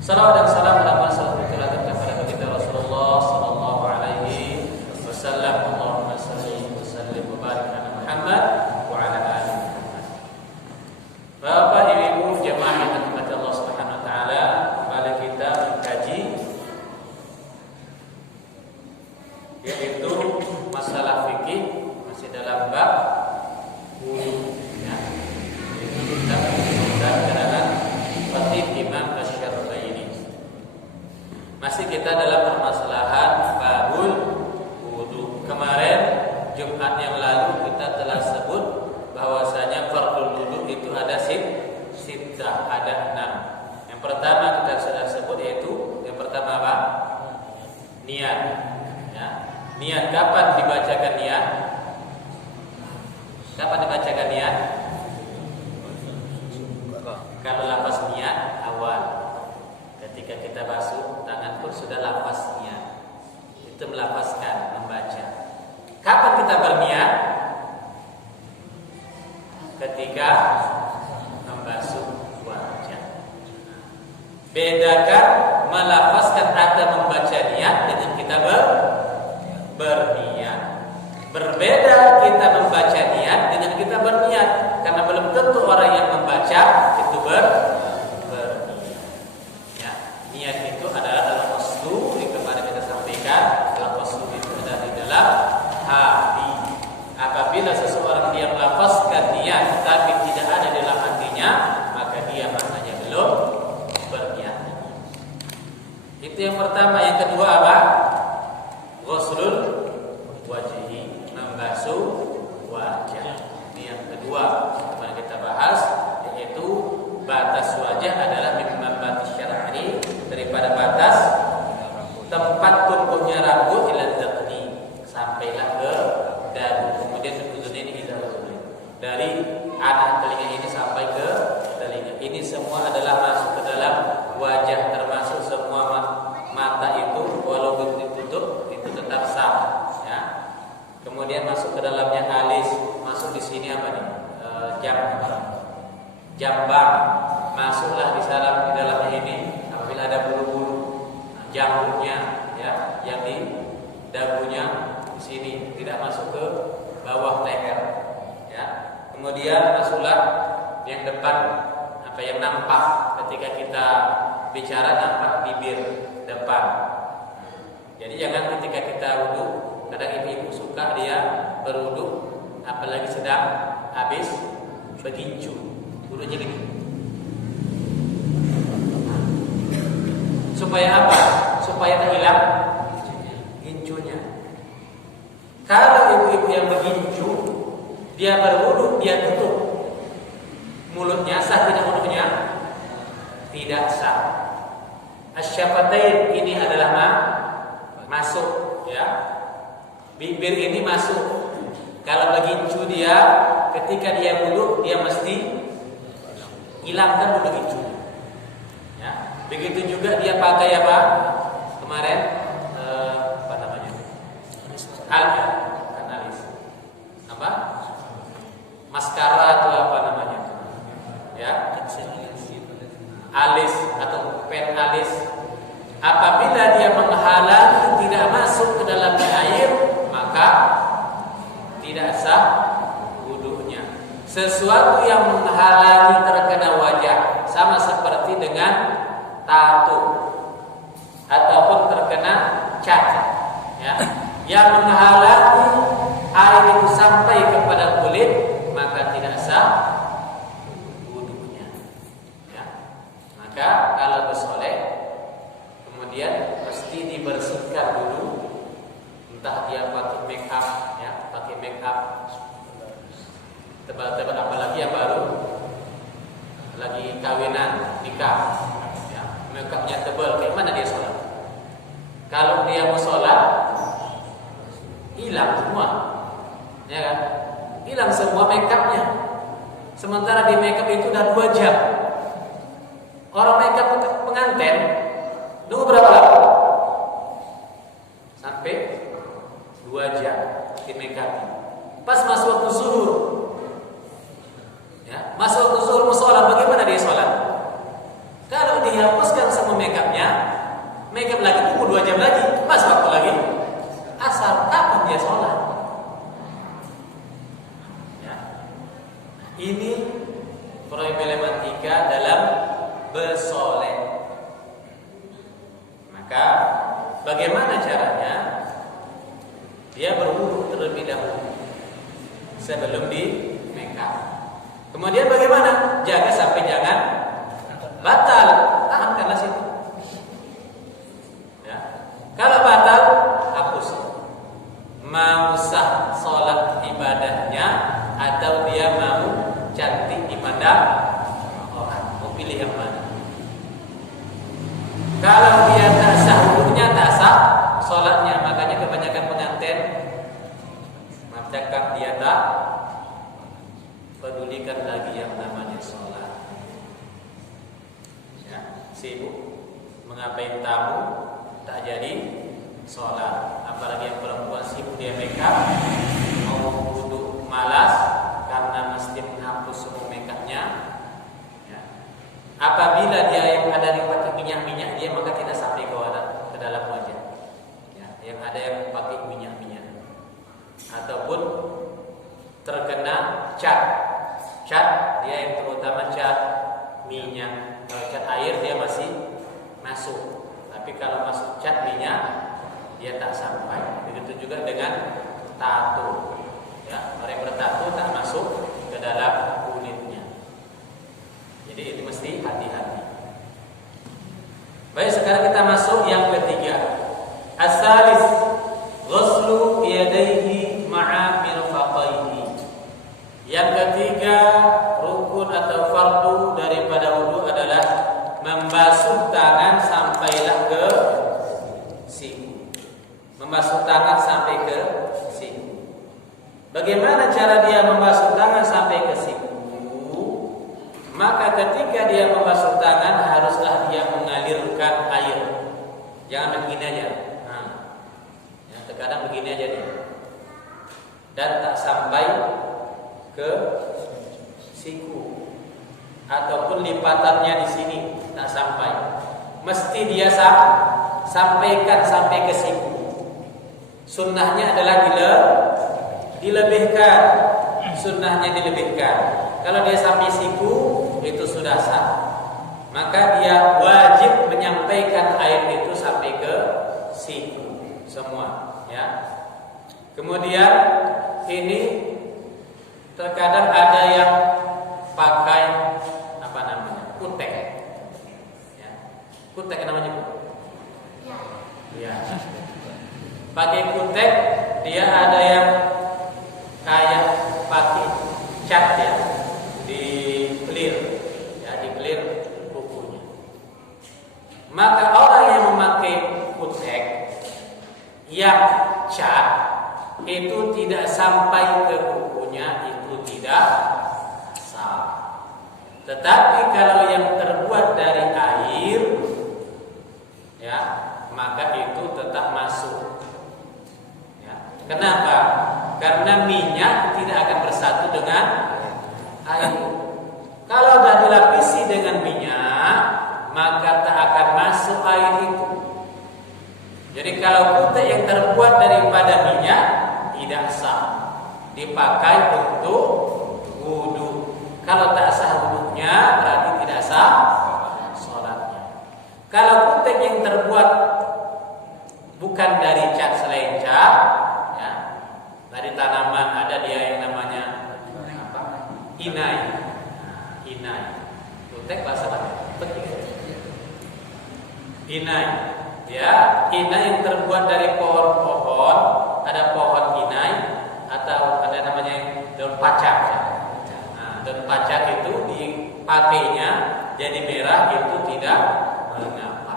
Salawat dan salam ala selalu tercurahkan kepada baginda Rasulullah sallallahu alaihi wasallam. Allahumma shalli wa sallim wa barik ala Muhammad wa ala ali Muhammad. Bapak Ibu jemaah yang dirahmati Allah Subhanahu wa taala, kembali kita mengkaji yaitu masalah fikih masih dalam bab wudu ya. Itu kita sudah keterangan Fatih Imam Asy-Syarbaini. Masih kita dalam permasalahan babul wudu. Kemarin Jumat yang lalu kita telah sebut bahwasanya fardhu wudu itu ada sittah, ada 6. Yang pertama kita sudah sebut yaitu yang pertama apa? Niat. Ya. Niat kapan dibacakan niat? Kapan dibacakan niat? Kalau lafaz niat awal, ketika kita basuh tangan pun sudah lafaz niat. Itu melafazkan, membaca. Kapan kita berniat? Ketika membasuh wajah. Bedakan melafazkan atau membaca niat dengan kita berniat. Berbeda kita membaca niat dengan kita berniat, karena belum tentu orang yang membaca itu berniat. Ya, niat itu adalah al-qasdu, yang kemarin kita sampaikan. Al-qasdu itu ada di dalam hati. Apabila seseorang dia melafazkan niat tapi tidak ada di dalam hatinya, maka dia maknanya belum berniat. Itu yang pertama. Yang kedua apa? Ghuslul wajhi, membasuh wajah. Ini yang kedua yang kita bahas, yaitu batas wajah adalah mimma batas syar'i, daripada batas tempat tumbuhnya rambut ila dzaqni, sampailah ke dagu. Kemudian ini dari anak telinga ini sampai ke telinga. Ini semua adalah masuk ke dalam wajah, termasuk semua mata itu walaupun ditutup itu tetap sah. Ya. Kemudian masuk ke dalamnya alis, masuk di sini apa nih? Jambang, masuklah di dalamnya ini. Apabila ada bulu-bulu, jambungnya, ya, yang di dagunya di sini tidak masuk ke bawah leher. Ya. Kemudian masuklah yang depan, apa yang nampak ketika kita bicara, nampak bibir depan. Jadi jangan ketika kita wudu, kadang ibu-ibu suka dia berwudu apalagi sedang habis bergincu, wudunya gini. Supaya apa? Supaya tak hilang gincunya. Kalau ibu-ibu yang bergincu, dia berwudu, dia tutup mulutnya, sah tidak wudunya? Tidak sah. Asy-syafatain ini adalah masuk, ya. Bibir ini masuk. Kalau bergincu dia, ketika dia wudu, dia mesti hilangkan wudu gincu. Ya. Begitu juga dia pakai apa? Kemarin apa namanya? Alis. Apa? Maskara atau apa namanya? Ya. Alis atau pen alis. Apabila dia menghalangi tidak masuk ke dalamnya air, maka tidak sah wudunya. Sesuatu yang menghalangi terkena wajah, sama seperti dengan tato ataupun terkena cat, ya, yang menghalangi air itu sampai kepada kulit, maka tidak sah wudunya. Ya. Maka kalau bersolek, kemudian mesti dibersihkan dulu, entah dia pakai make up, ya, pakai make up tebal-tebal, apalagi yang baru lagi kawinan, nikah, ya, make upnya tebal, kayak mana dia sholat? Kalau dia mau sholat, hilang semua, ya kan? Hilang semua make upnya. Sementara di make up itu udah 2 jam. Orang make up pengantin nunggu berapa lama? Sampai 2 jam di make up. Pas masuk waktu zuhur, ya, masuk waktu zuhur mau sholat, bagaimana dia sholat? Kalau dihapuskan semua makeupnya, makeup lagi tunggu 2 jam lagi, pas waktu lagi asar, kapan dia sholat? Ya. Ini problematika dalam bersoleh. Maka bagaimana caranya? Dia berwudu terlebih dahulu sebelum di makeup. Kemudian bagaimana? Jaga sampai jangan batal, tahankanlah situ. Ya. Kalau batal, hapus. Mau sah sholat ibadahnya atau dia mau cantik dipandang orang, mau pilih yang mana? Kalau dia tak sah wudunya, tak sah sholatnya. Makanya kebanyakan pengantin cakap dia tak pedulikan lagi yang namanya sholat. Ya, sibuk mengapain tamu, tak jadi sholat. Apalagi yang perempuan sibuk dia makeup, mau wudu malas karena mesti menghapus semua makeupnya. Ya. Apabila dia yang ada yang pakai minyak-minyak dia, maka tidak sampai ke dalam wajah. Ya, yang ada yang pakai minyak-minyak ataupun terkena cat dia yang terutama cat minyak. Kalau cat air dia masih masuk, tapi kalau masuk cat minyak dia tak sampai. Begitu juga dengan tato. Ya, orang yang bertato tak masuk ke dalam kulitnya. Jadi itu mesti hati-hati. Baik, sekarang kita masuk yang ketiga. As-salis ghuslu yadayhi ma'a mirfaqaihi. Yang ketiga, rukun atau fardu daripada wudu adalah membasuh tangan sampailah ke siku. Membasuh tangan sampai ke siku. Bagaimana cara dia membasuh tangan sampai ke siku? Maka ketika dia membasuh tangan haruslah dia mengalirkan air. Jangan begini aja. Terkadang begini aja nih, dan tak sampai ke siku, ataupun lipatannya di sini tak sampai. Mesti dia sampaikan sampai ke siku. Sunnahnya adalah dilebihkan. Sunnahnya dilebihkan. Kalau dia sampai siku itu sudah sah. Maka dia wajib menyampaikan air itu sampai ke siku semua. Ya. Kemudian ini terkadang ada yang pakai apa namanya? Kutek. Ya. Kutek namanya, Bu? Ya. Pakai kutek, dia ada yang kayak pakai cat ya, di clear. Ya, di clear kukunya. Maka orang yang memakai kutek yang cat itu tidak sampai ke kukunya, itu tidak sah. Tetapi kalau yang terbuat dari air, ya, maka itu tetap masuk. Ya. Kenapa? Karena minyak tidak akan bersatu dengan air. Kalau sudah dilapisi dengan minyak, maka tak akan masuk air itu. Jadi kalau kutek yang terbuat daripada minyak tidak sah dipakai untuk wudu. Kalau tak sah wudunya berarti tidak sah sholatnya. Kalau kutek yang terbuat bukan dari cat, selain cat, ya, dari tanaman, ada dia yang namanya apa? Inai. Inai. Kutek bahasa apa? Inai. Ya, inai yang terbuat dari pohon-pohon, ada pohon inai atau ada namanya daun pacak. Ya. Nah, daun pacak itu dipakainya jadi merah, itu tidak mengapa.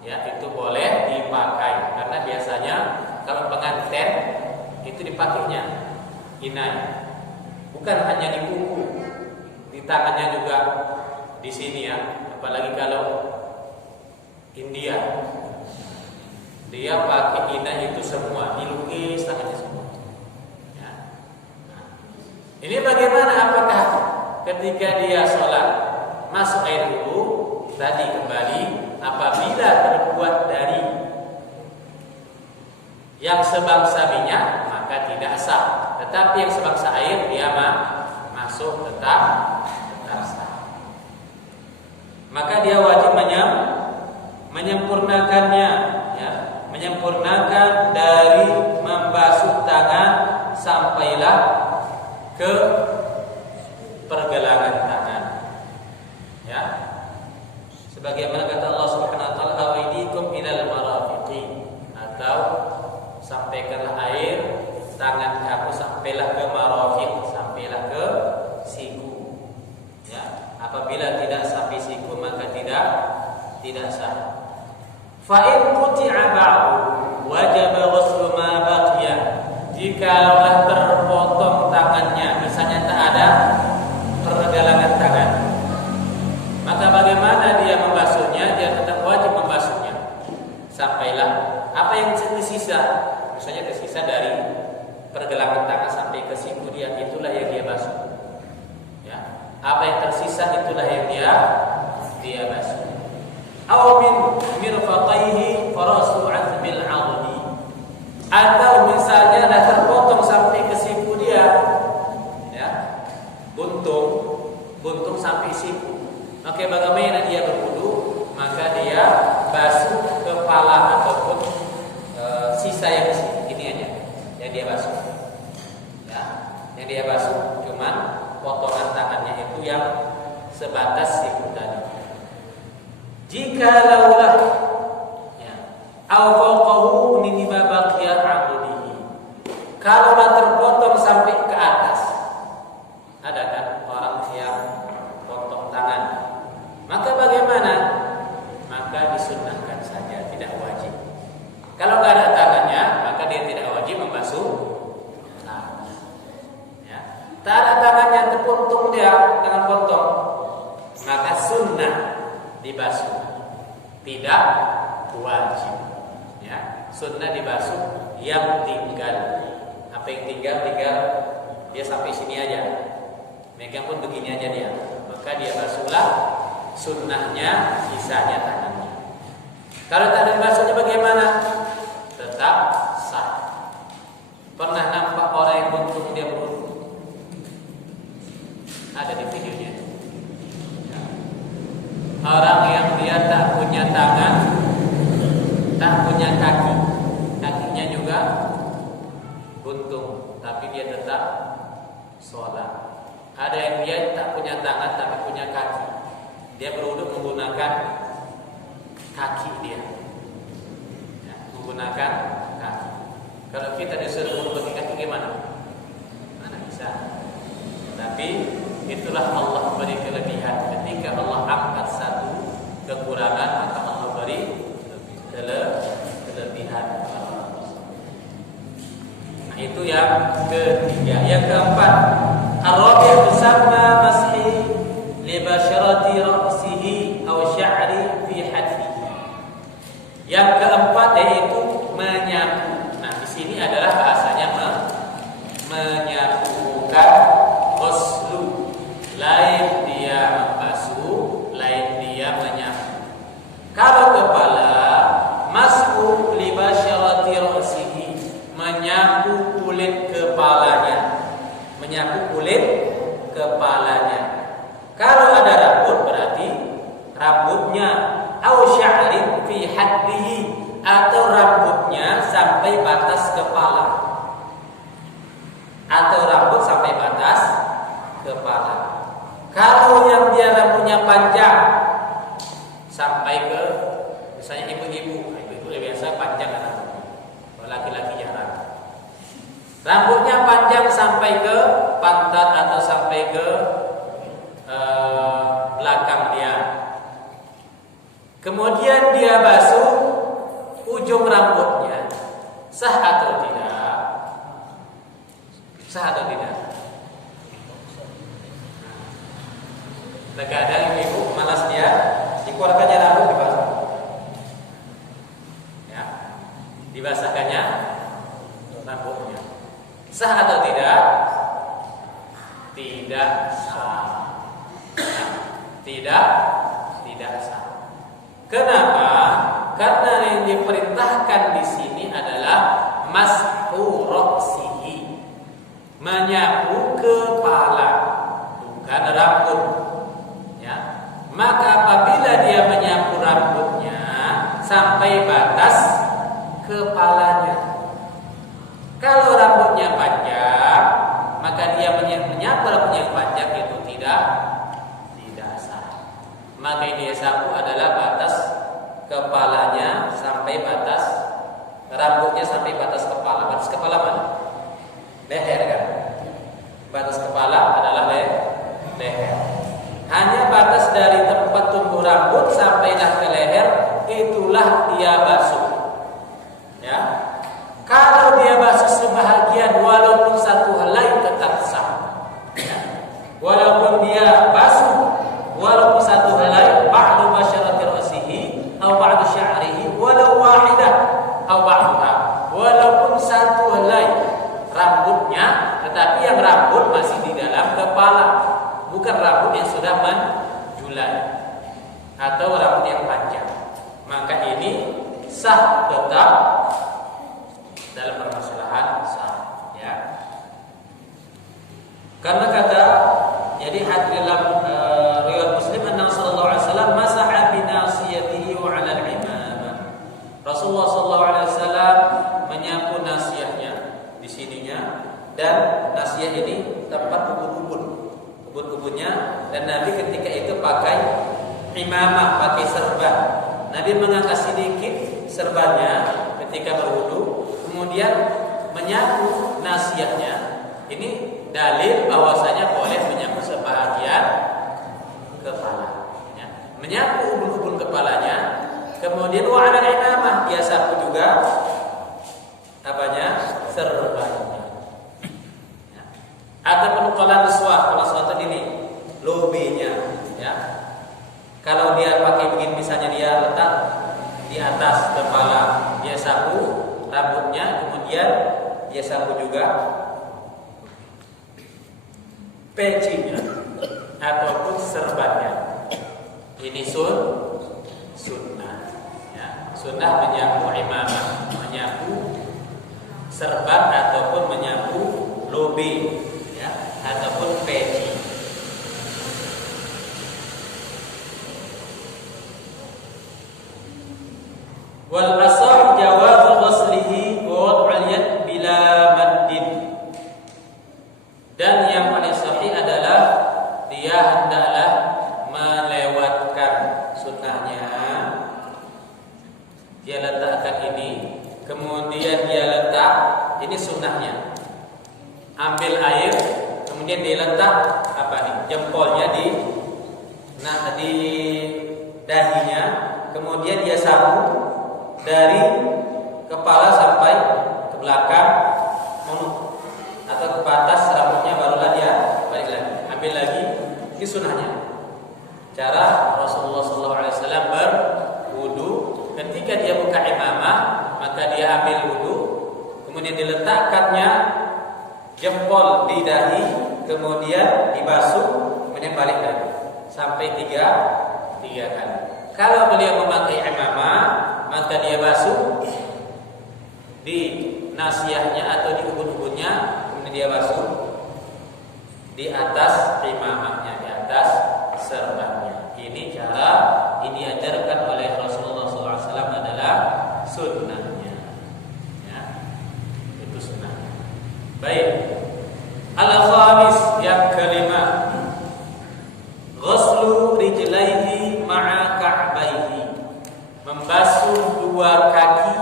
Ya, itu boleh dipakai karena biasanya kalau pengantin itu dipakainya inai. Bukan hanya di kuku, di tangannya juga di sini ya. Apalagi kalau India. Dia pakai inai itu semua, dilukis tangannya semua. Ya. Nah, ini bagaimana? Apakah ketika dia sholat masuk air dulu tadi kembali, apabila terbuat dari yang sebangsa minyak maka tidak sah. Tetapi yang sebangsa air dia masuk tetap sah. Maka dia wajib menyempurnakannya, ya, menyempurnakan dari membasuh tangan sampailah ke pergelangan tangan. Ya. Sebagaimana kata Allah Subhanahu wa taala, "Awaidikum ilal marafiqi," atau sampaikanlah air tangan kamu sampailah ke marafiq, sampailah ke siku. Ya, apabila tidak sampai siku maka tidak sah. Fa in quti'a ba'du wajaba ghuslu ma baqiya. Jikalau terpotong tangannya, misalnya tak ada pergelangan tangan, maka bagaimana dia membasuhnya? Dia tetap wajib membasuhnya sampailah apa yang tersisa, misalnya tersisa dari pergelangan tangan sampai ke siku dia, itulah yang dia basuh. Ya, apa yang tersisa itulah yang dia basuh. Aw min mirfaqaihi farasu azbil 'adli, atau misalnya dah terpotong sampai ke siku dia, ya, buntung sampai siku, maka bagaimana dia berwudu? Maka dia basuh kepala ataupun sisa yang ini aja yang dia basuh, ya, yang dia basuh cuman potongan tangannya itu yang sebatas siku tadi. Jika laulah, ya, au fawqahu mimma baqiya 'abdihi, kalau terpotong sampai ke atas, ada kan orang yang potong tangan, maka bagaimana? Maka disunnahkan saja, tidak wajib. Kalau nggak ada tangannya, maka dia tidak wajib membasuh tangan. Ya. Tak ada tangannya, terpuntung dia dengan potong, maka sunnah dibasuh, tidak wajib. Ya, sunnah dibasuh. Yang tinggal, apa yang tinggal dia sampai sini aja. Megang pun begini aja dia, maka dia basuhlah sunnahnya, sisanya tangannya. Kalau tak ada basuhnya bagaimana? Tetap sah. Pernah nampak orang yang buntung dia berwudu? Ada di videonya. Ya. Orang yang dia tak punya tangan, tak punya kaki, kakinya juga buntung, tapi dia tetap sholat. Ada yang dia tak punya tangan tapi punya kaki, dia berwudu menggunakan kaki dia, ya, menggunakan kaki. Kalau kita disuruh wudu pakai kaki gimana? Mana bisa? Tapi itulah Allah beri kelebihan. Ketika Allah angkat satu kekurangan, maka Allah beri kelebihan. Nah, itu yang ketiga. Yang keempat, ar-rabi' tusamma mashi li basharati ra'sihi aw sya'ri fi hadfihi. Yang keempat yaitu menyapu. Nah, di sini adalah bahasanya menyapu, bukan ghuslu. Lain dia membasuh, lain dia menyapu. Kalau kepala, mas'u li basharati ra'sihi, menyapu kulit kepalanya, menyapu kulit kepalanya. Kalau ada rambut berarti rambutnya, au sya'rin fi haddihi, atau rambutnya sampai batas kepala, atau rambut sampai batas kepala. Kalau yang dia rambutnya panjang sampai ke, misalnya ibu-ibu biasa panjang rambutnya, kalau laki-laki jarang. Rambutnya panjang sampai ke pantat atau sampai ke belakang dia. Kemudian dia basuh ujung rambutnya, sah atau tidak? Sah atau tidak? Terkadang ibu malas dia dikeluarkannya rambut dibasuh, ya, dibasahkannya rambutnya. Sah atau tidak? Tidak sah. Tidak sah. Kenapa? karena yang diperintahkan di sini adalah mashu ra'sihi, menyapu kepala, bukan rambut. Ya. Maka apabila dia menyapu rambutnya sampai batas kepalanya. Kalau rambutnya panjang, maka dia menyapu rambutnya yang panjang itu tidak sah. Maka yang dia sapu adalah batas kepalanya sampai batas rambutnya sampai batas kepala. Batas kepala mana? Leher kan? Batas kepala adalah leher. Hanya batas dari tempat tumbuh rambut sampailah ke leher, itulah dia basuh. Ya. Kalau dia basuh sebahagian walaupun satu helai tetap sah. Ya. Walaupun dia basuh walaupun satu helai ba'du basyarati ra'sihi atau ba'du sya'rihi walau wahidah atau ba'duha, walaupun satu helai rambutnya, tetapi yang rambut masih di dalam kepala, bukan rambut yang sudah menjulat atau rambut yang panjang, maka ini sah tetap dalam permasalahan sah. Ya. Karena kata jadi hadis dalam riwayat Muslim anna sallallahu alaihi wasallam masaha bi nasiyatihi wa 'ala al-imamah. Rasulullah sallallahu alaihi wasallam menyapu nasiyahnya di sininya, dan nasiyah ini tempat ubun-ubunnya, dan Nabi ketika itu pakai imamah, pakai serban. Nabi mengangkat sedikit serbannya ketika berwudu, kemudian menyapu nasiyahnya. Ini dalil bahwasanya boleh menyapu sebahagian kepala, ya. Menyapu ubun-ubun kepalanya, kemudian wa 'ala al-imamah, dia sapu juga apanya? Serbannya. Ya. Ataupun qala niswah ini lobenya, ya. Kalau dia pakai begini, misalnya dia letak di atas kepala, dia sapu rambutnya, kemudian dia sapu juga pecinya ataupun serbannya. Ini sunnah. Ya. Sunnah menyapu imamah, menyapu serban ataupun menyapu lobe, ya, ataupun peci. Wal asah jawazu ghuslihi wa wad'ul yad bila maddin. Dan yang paling sahih adalah dia hendaklah melewatkan sunnahnya. Dia letakkan ini, kemudian dia letak, ini sunnahnya. Ambil air, kemudian dia letak apa nih? Jempolnya di dahinya, kemudian dia sapu dari kepala sampai ke belakang atau ke atas rambutnya, barulah dia balik lagi, ambil lagi. Ini sunnahnya. Cara Rasulullah SAW berwudu, ketika dia buka imamah, maka dia ambil wudu, kemudian diletakkannya jempol di dahi, kemudian dibasuh, kemudian balik lagi sampai tiga kali. Kalau beliau memakai imamah, maka dia basuh di nasiyahnya atau di ubun-ubunnya, kemudian dia basuh di atas imamahnya, di atas serbannya. Ini cara ini diajarkan oleh Rasulullah SAW adalah sunnahnya. Ya, itu sunnah. Baik. Al-khamis, yang kelima, ghuslu rijlaihi ma'a ka'baihi, membasuh dua kaki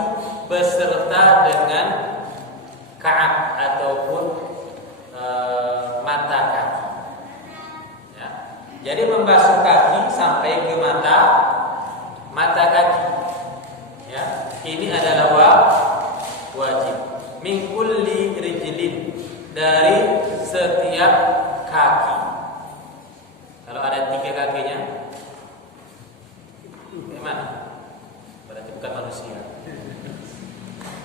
beserta dengan ka'ab ataupun mata kaki. Ya. Jadi membasuh kaki sampai ke mata kaki. Ya. Ini adalah wajib. Min kulli rijlin, dari setiap kaki. Kalau ada 3 kakinya, gimana? Berarti bukan manusia.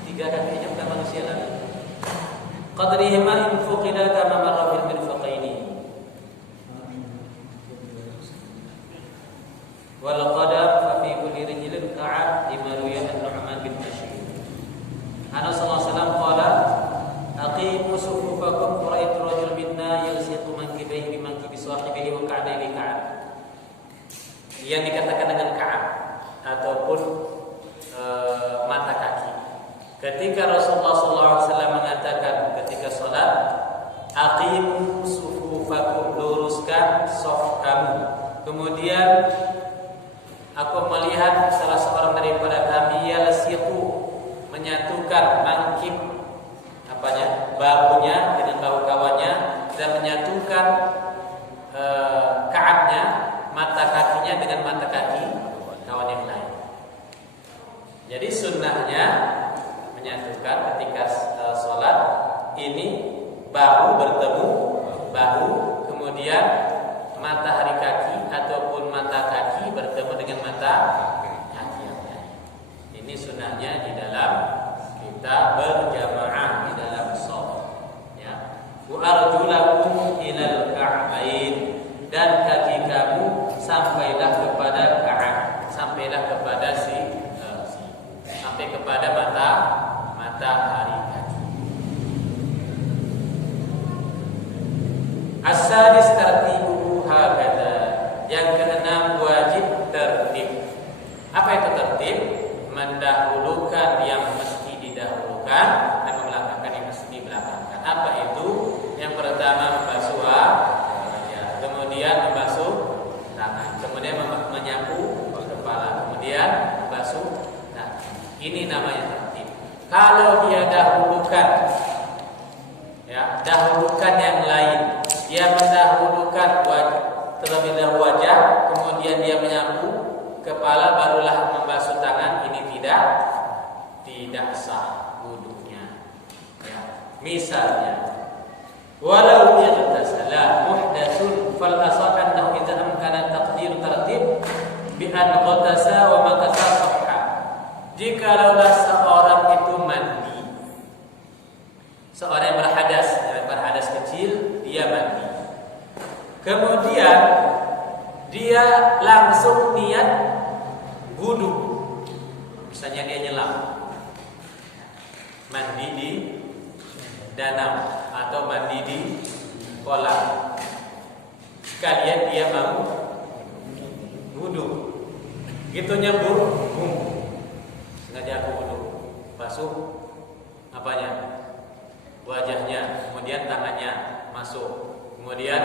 3 kakinya bukan manusia lagi. Qadrihima in fuqida kama marra fil mirfaqaini. Wal qadam fa fi kulli rijlin ka'ab liman ketika Rasulullah SAW mengatakan ketika sholat, aqimu sufufakum, luruskan shaf kamu. Kemudian aku melihat salah seorang daripada kami yalsiqu, menyatukan mangkib bahunya dengan bahu kawannya dan menyatukan ka'abnya, mata kakinya dengan mata kaki kawan yang lain. Jadi sunnahnya menyatukan ketika sholat ini, bahu bertemu bahu, kemudian matahari kaki ataupun mata kaki bertemu dengan mata kaki yang lain. Ini sunnahnya di dalam kita berjamaah di dalam shaf. Ya. Wa arjulakum ilal ka'bain, dan kaki kamu sampailah kepada ka'ab, sampailah kepada sampai kepada matahari kaki. As-sadis tartibuhu hakadha. Yang keenam, wajib tertib. Apa itu tertib? Mendahulukan yang mesti didahulukan dan membelakangkan yang mesti dibelakangkan. Apa itu? Yang pertama membasuh wajah, kemudian membasuh tangan, kemudian menyapu kepala, kemudian membasuh kaki. Ini namanya tertib. Kalau dia dahulukan, ya, dahulukan yang lain, dia mendahulukan terlebih dahulu wajah, kemudian dia menyapu kepala, barulah membasuh tangan, ini tidak sah wudunya. Ya. Misalnya, walau yaghtasala muhdatsun fal asal annahu idza amkana taqdir tertib bi an ghatasa wa makasa sahha. Jikalau seorang itu mandi, seorang yang berhadas kecil, dia mandi, kemudian dia langsung niat wudu, misalnya dia nyelam, mandi di danau atau mandi di kolam, sekalian dia mau wudu, gitu nyebur, sengaja aku wudu, basuh apanya? Wajahnya, kemudian tangannya masuk, kemudian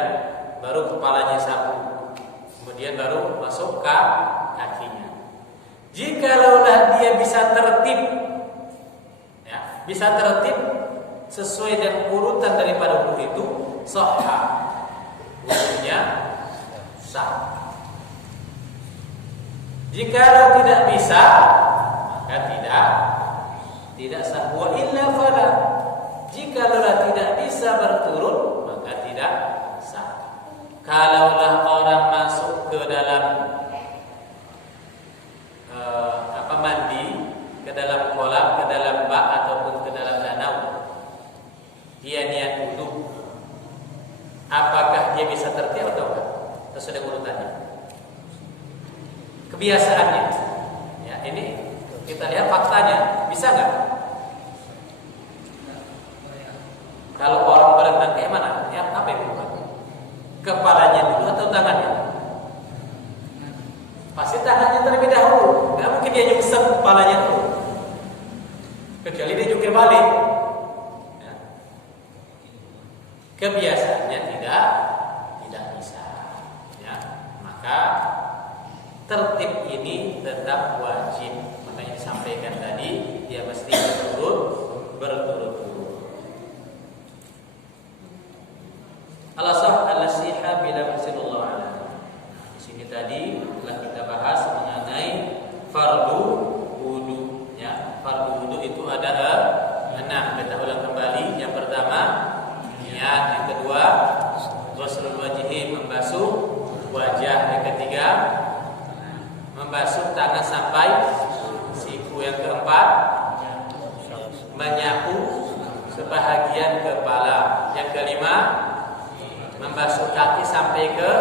baru kepalanya sapu, kemudian baru masuk ke kakinya. Jikalau dia bisa tertib, ya, bisa tertib sesuai dengan urutan daripada wudu itu, sahha, wudunya sah. Jikalau tidak bisa, maka tidak sah. Wa illa fala, jikalau tidak bisa berturut, maka tidak sah. Kalaulah orang masuk ke dalam mandi, ke dalam kolam, ke dalam bak ataupun ke dalam danau, dia niat wudu, apakah dia bisa tertib atau enggak? Sesuai urutannya, kebiasaannya. Ya, ini kita lihat faktanya, bisa nggak? Kalau orang berenang kayak mana? Ya, apa yang dibuat? Kepalanya dulu atau tangannya? Pasti tangannya terlebih dahulu. Nggak mungkin dia nyungsep kepalanya dulu, kecuali dia jungkir balik. Ya. Kebiasaannya tidak bisa. Ya. Maka tertib ini tetap wajib. Makanya disampaikan tadi, dia mesti berturut-turut. Al-asah al-nasiha bila Rasulullah alaihi. Di sini tadi telah kita bahas mengenai fardu wudu. Ya, fardu wudu itu ada 6. Kita ulang kembali. Yang pertama niat, yang kedua ghuslul wajhi, membasuh wajah, yang ketiga membasuh tangan sampai siku, yang keempat menyapu sebahagian kepala, yang kelima membasuh kaki sampai ke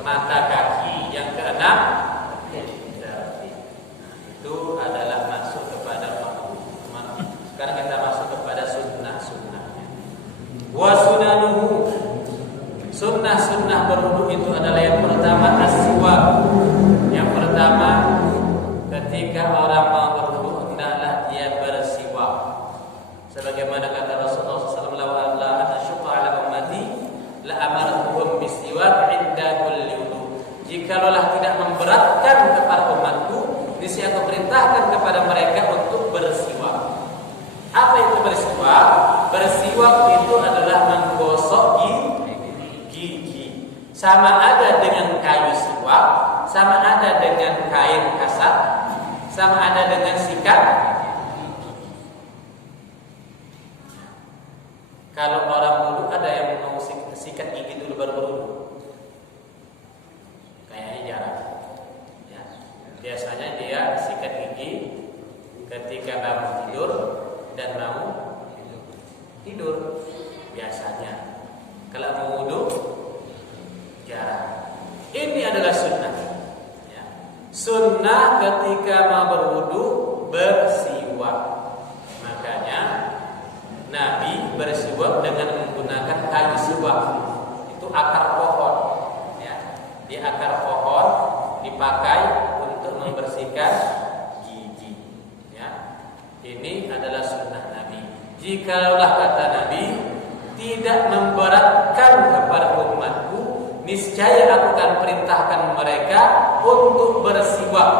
mata kaki, yang keenam itu adalah masuk kepada makruh. Sekarang kita masuk kepada sunnah-sunnahnya. Wa sunanuhu, sunnah-sunnah berwudu itu adalah yang pertama as-siwak. Yang pertama, ketika orang mau berwudu hendaklah dia sebagaimana kata Rasulullah SAW, la asyqa ala ummati la amartuhum bisiwak inda kulli wudu. Jikalau tidak memberatkan kepada umatku, niscaya aku perintahkan kepada mereka untuk bersiwak. Apa itu bersiwak? Bersiwak itu adalah menggosok gigi. Sama ada dengan kayu siwak, sama ada dengan kain kasar, sama ada dengan sikat gigi. Kalau orang wudu ada yang mau sikat gigi dulu baru berwudu? Kayaknya jarang. Ya. Biasanya dia sikat gigi ketika bangun tidur dan mau tidur. Biasanya. Kalau mau wudu jarang. Ini adalah sunnah. Ya. Sunnah ketika mau berwudu bersiwak. Makanya Nabi bersiwak dengan menggunakan kayu siwak. Itu akar pohon. Ya. Di akar pohon dipakai untuk membersihkan gigi. Ya. Ini adalah sunnah Nabi. Jikalau kata Nabi tidak memberatkan kepada umatku, niscaya aku akan perintahkan mereka untuk bersiwak,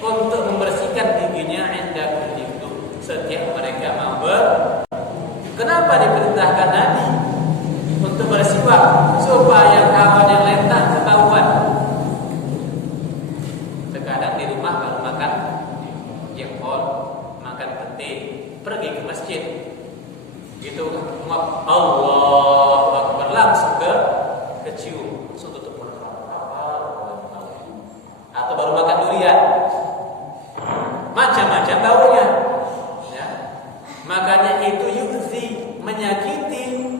untuk membersihkan giginya inda kulli wudu, setiap mereka mau Kenapa diperintahkan Nabi untuk bersiwak? Supaya kawan yang lain tak ketahuan. Terkadang di rumah baru makan jengkol, makan pete, pergi ke masjid, gitu, Allahu Akbar, langsung kecium, langsung tutup mulut, atau baru makan durian, macam-macam baunya. Ya. Makanya itu yuzi, menyakiti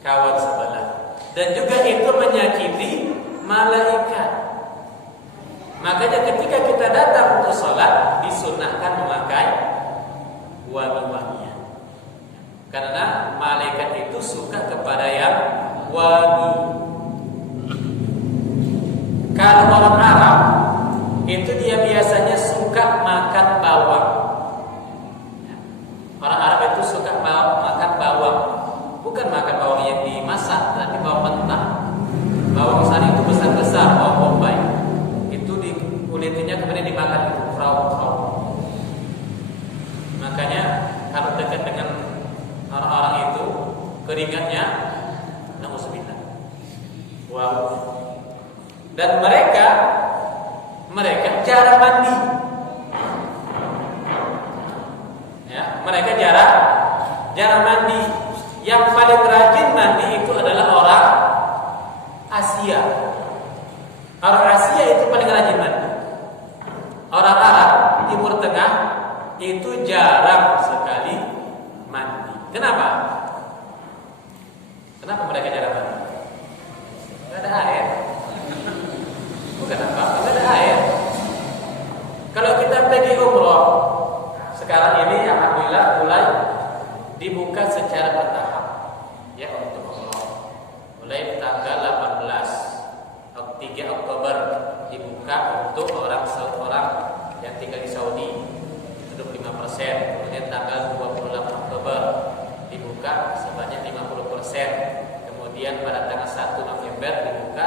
kawan sebelah, dan juga itu menyakiti malaikat. Makanya ketika kita datang untuk sholat, disunahkan memakai wangi-wangian, karena malaikat itu suka kepada yang wangi. Kalau orang Arab itu dia biasanya suka makan bawang. Orang Arab itu suka makan bawang, bukan makan bawang yang dimasak, tapi bawang mentah. Bawang sari itu besar-besar, bawang bombay. Itu di kulitnya kemudian dimakan itu frau-frau. Makanya kalau dekat dengan orang-orang itu keringatnya nauzubillah. Wow. Dan mereka jarang mandi. Ya, mereka jarang mandi. Yang paling rajin mandi itu adalah orang Asia. Orang Asia itu paling rajin mandi. Orang Arab Timur Tengah itu jarang sekali mandi. Kenapa? Kenapa mereka jarang mandi? Tidak ada air. Bukan apa? Tidak ada air. Kalau kita pergi umroh, sekarang ini alhamdulillah mulai dibuka secara bertahap. Ya, untuk umroh. Mulai tanggal 3 Oktober dibuka untuk orang yang tinggal di Saudi. 25%, kemudian tanggal 28 Oktober dibuka sebanyak 50%, kemudian pada tanggal 1 November dibuka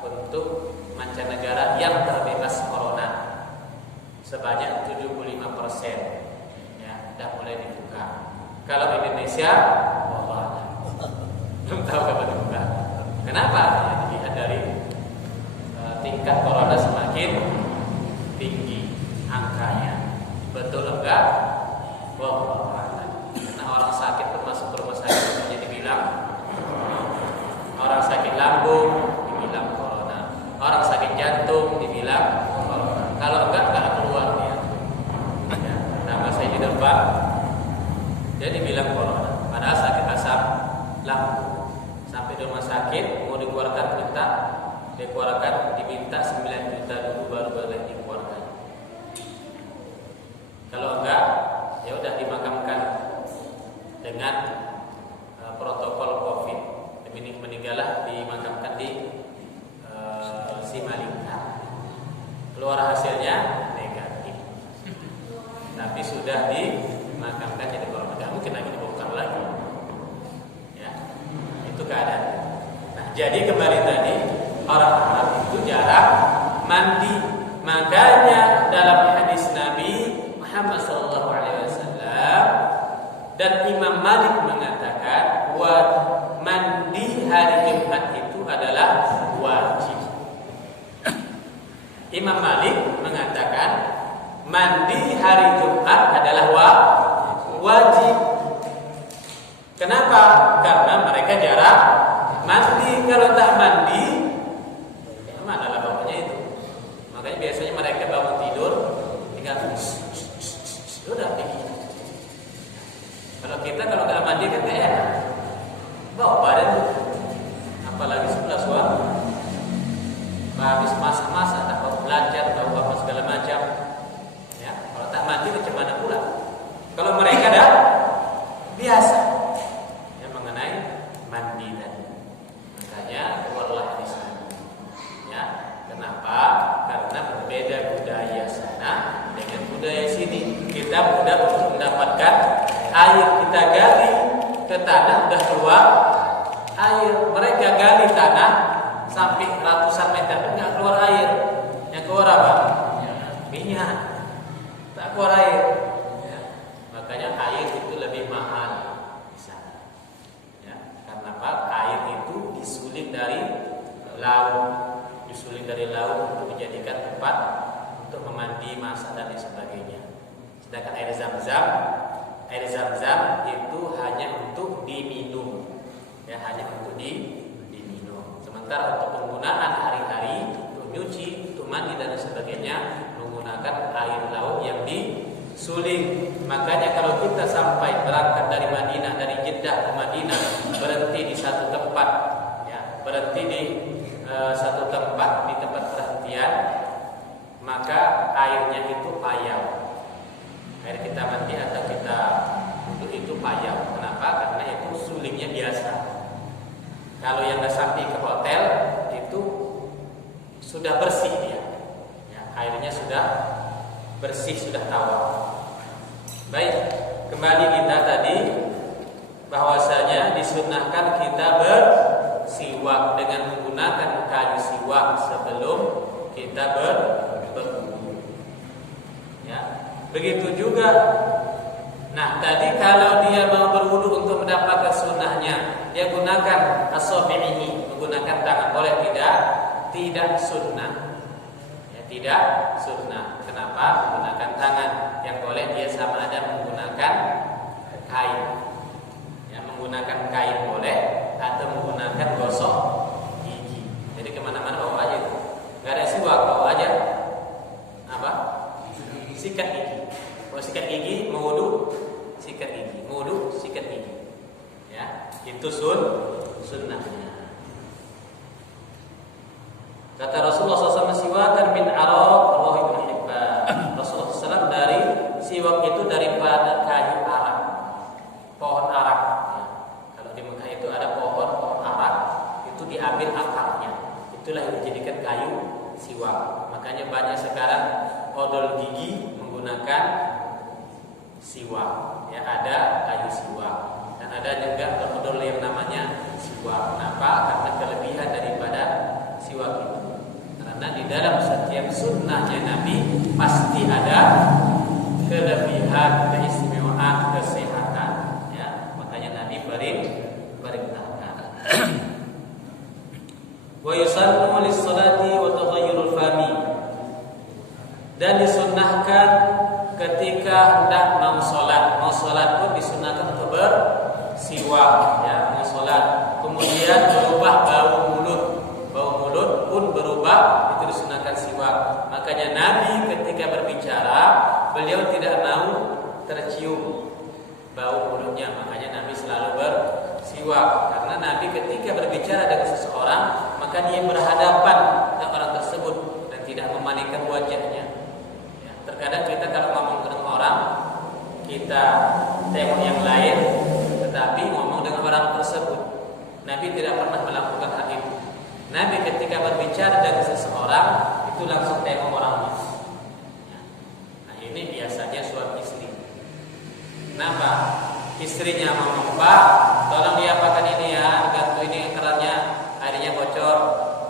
untuk mancanegara yang terbebas corona sebanyak 75%. Ya, sudah mulai dibuka. Kalau Indonesia, belum tahu kapan dibuka. Kenapa? Ya, dilihat dari tingkat corona semakin tinggi angkanya. Betul enggak? Karena orang sakit pun masuk ke rumah sakit semuanya dibilang orang sakit lambung dibilang corona, orang sakit jantung dibilang corona. Kalau enggak keluar dia. Ya, nama saya di depan dia dibilang corona, padahal sakit asam lambung. Sampai di rumah sakit mau dikeluarkan diminta 9 juta dulu baru boleh dikeluarkan. Kalau enggak, ya udah dimakamkan dengan protokol COVID. Meninggallah dimakamkan di Simalingkar. Keluar hasilnya negatif, tapi sudah dimakamkan. makanya nggak mungkin lagi dibongkar lagi. Ya, itu keadaan. Nah, jadi kembali tadi orang Arab itu jarang mandi, makanya dalam hadis Nabi Muhammad SAW dan Imam Malik mengatakan mandi hari Jumat itu adalah wajib. Imam Malik mengatakan mandi hari Jumat adalah wajib. Kenapa? Karena mereka jarang mandi. Kalau tak mandi, ya mana lah baunya itu. Makanya biasanya mereka bangun tidur tinggal udah pergi. Kalau kita kalau nggak mandi kan kayak bau badan tuh. Apalagi sebelah suami habis masak-masak, atau belajar, atau apa segala macam. Ya, kalau tak mandi macam mana pula? Kalau mereka dah biasa yang mengenai mandi tadi. Makanya keluarlah di sana. Ya, kenapa? Karena berbeda budaya sana dengan budaya sini. Kita mudah untuk mendapatkan air, kita gali ke tanah udah keluar air. Mereka gali tanah sampai ratusan meter enggak keluar air. Yang keluar apa? Minyak. Tak keluar air. Ya. Makanya air itu lebih mahal di sana. Ya. Karena apa? Air itu disuling dari laut, untuk dijadikan tempat untuk memandi, masak dan sebagainya. Sedangkan air Zam-Zam itu hanya untuk diminum. Ya, hanya untuk diminum. Sementara untuk penggunaan hari-hari, untuk nyuci, untuk mandi dan sebagainya, menggunakan air laut yang disuling. Makanya kalau kita sampai berangkat dari Madinah, dari Jeddah ke Madinah, berhenti di satu tempat, ya, berhenti di satu tempat, di tempat perhentian, maka airnya itu payau. Air kita mandi atau kita untuk itu payau. Kenapa? Karena itu sulingnya biasa. Kalau yang dah sampai ke hotel itu sudah bersih dia, ya, airnya sudah bersih, sudah tawar. Baik, kembali kita tadi bahwasanya disunnahkan kita bersiwak dengan menggunakan kayu siwak sebelum kita berwudu. Ya, begitu juga. Nah, tadi kalau dia mau berwudu untuk mendapatkan sunnahnya, dia gunakan asabihi, menggunakan tangan, boleh tidak sunnah. Ya, tidak sunnah. Kenapa? Menggunakan tangan. Yang boleh dia sama ada menggunakan kain. Ya, menggunakan kain boleh, atau menggunakan gosok gigi. Jadi kemana-mana bawa aja itu. Gak ada siwak, bawa aja apa? Sikat gigi. Kalau sikat gigi, mau wudu, sikat gigi. Mau wudu, sikat gigi. Ya, itu sunnahnya. Kata Rasulullah SAW, siwakan min araq, Allah Ibn Hibban. Rasulullah SAW dari siwak itu daripada kayu arak, pohon arak. Ya. Kalau di Mekah itu ada pohon arak, itu diambil akarnya. Itulah yang dijadikan kayu siwak. Makanya banyak sekarang odol gigi menggunakan siwak. Ya, ada kayu siwak. Dan ada juga odol yang namanya siwak. Kenapa? Karena kelebihan daripada siwak itu. Karena di dalam setiap sunnahnya Nabi pasti ada kelebihan, keistimewaan, kesehatan. Ya, makanya Nabi perintahkan. Wa yusallu lis-salati wa taghayyurul fami. Dan disunnahkan ketika hendak mau sholat pun disunnahkan untuk bersiwak, ya, mau sholat. Kemudian berubah bau mulut pun berubah, itu disunahkan siwak. Makanya Nabi ketika berbicara, beliau tidak mau tercium bau mulutnya. Makanya Nabi selalu bersiwak. Karena Nabi ketika berbicara dengan seseorang, maka dia berhadapan dengan orang tersebut dan tidak memalingkan wajahnya. Ya, terkadang kita kalau ngomong dengan orang, kita tengok yang lain, tetapi ngomong dengan orang tersebut. Nabi tidak pernah melakukan hal itu. Nabi ketika berbicara dengan seseorang itu langsung tengok orangnya. Nah, ini biasanya suami istri. Kenapa? istrinya ngomong, "Pak, tolong diapakan ini ya, digantung ini kerannya, airnya bocor."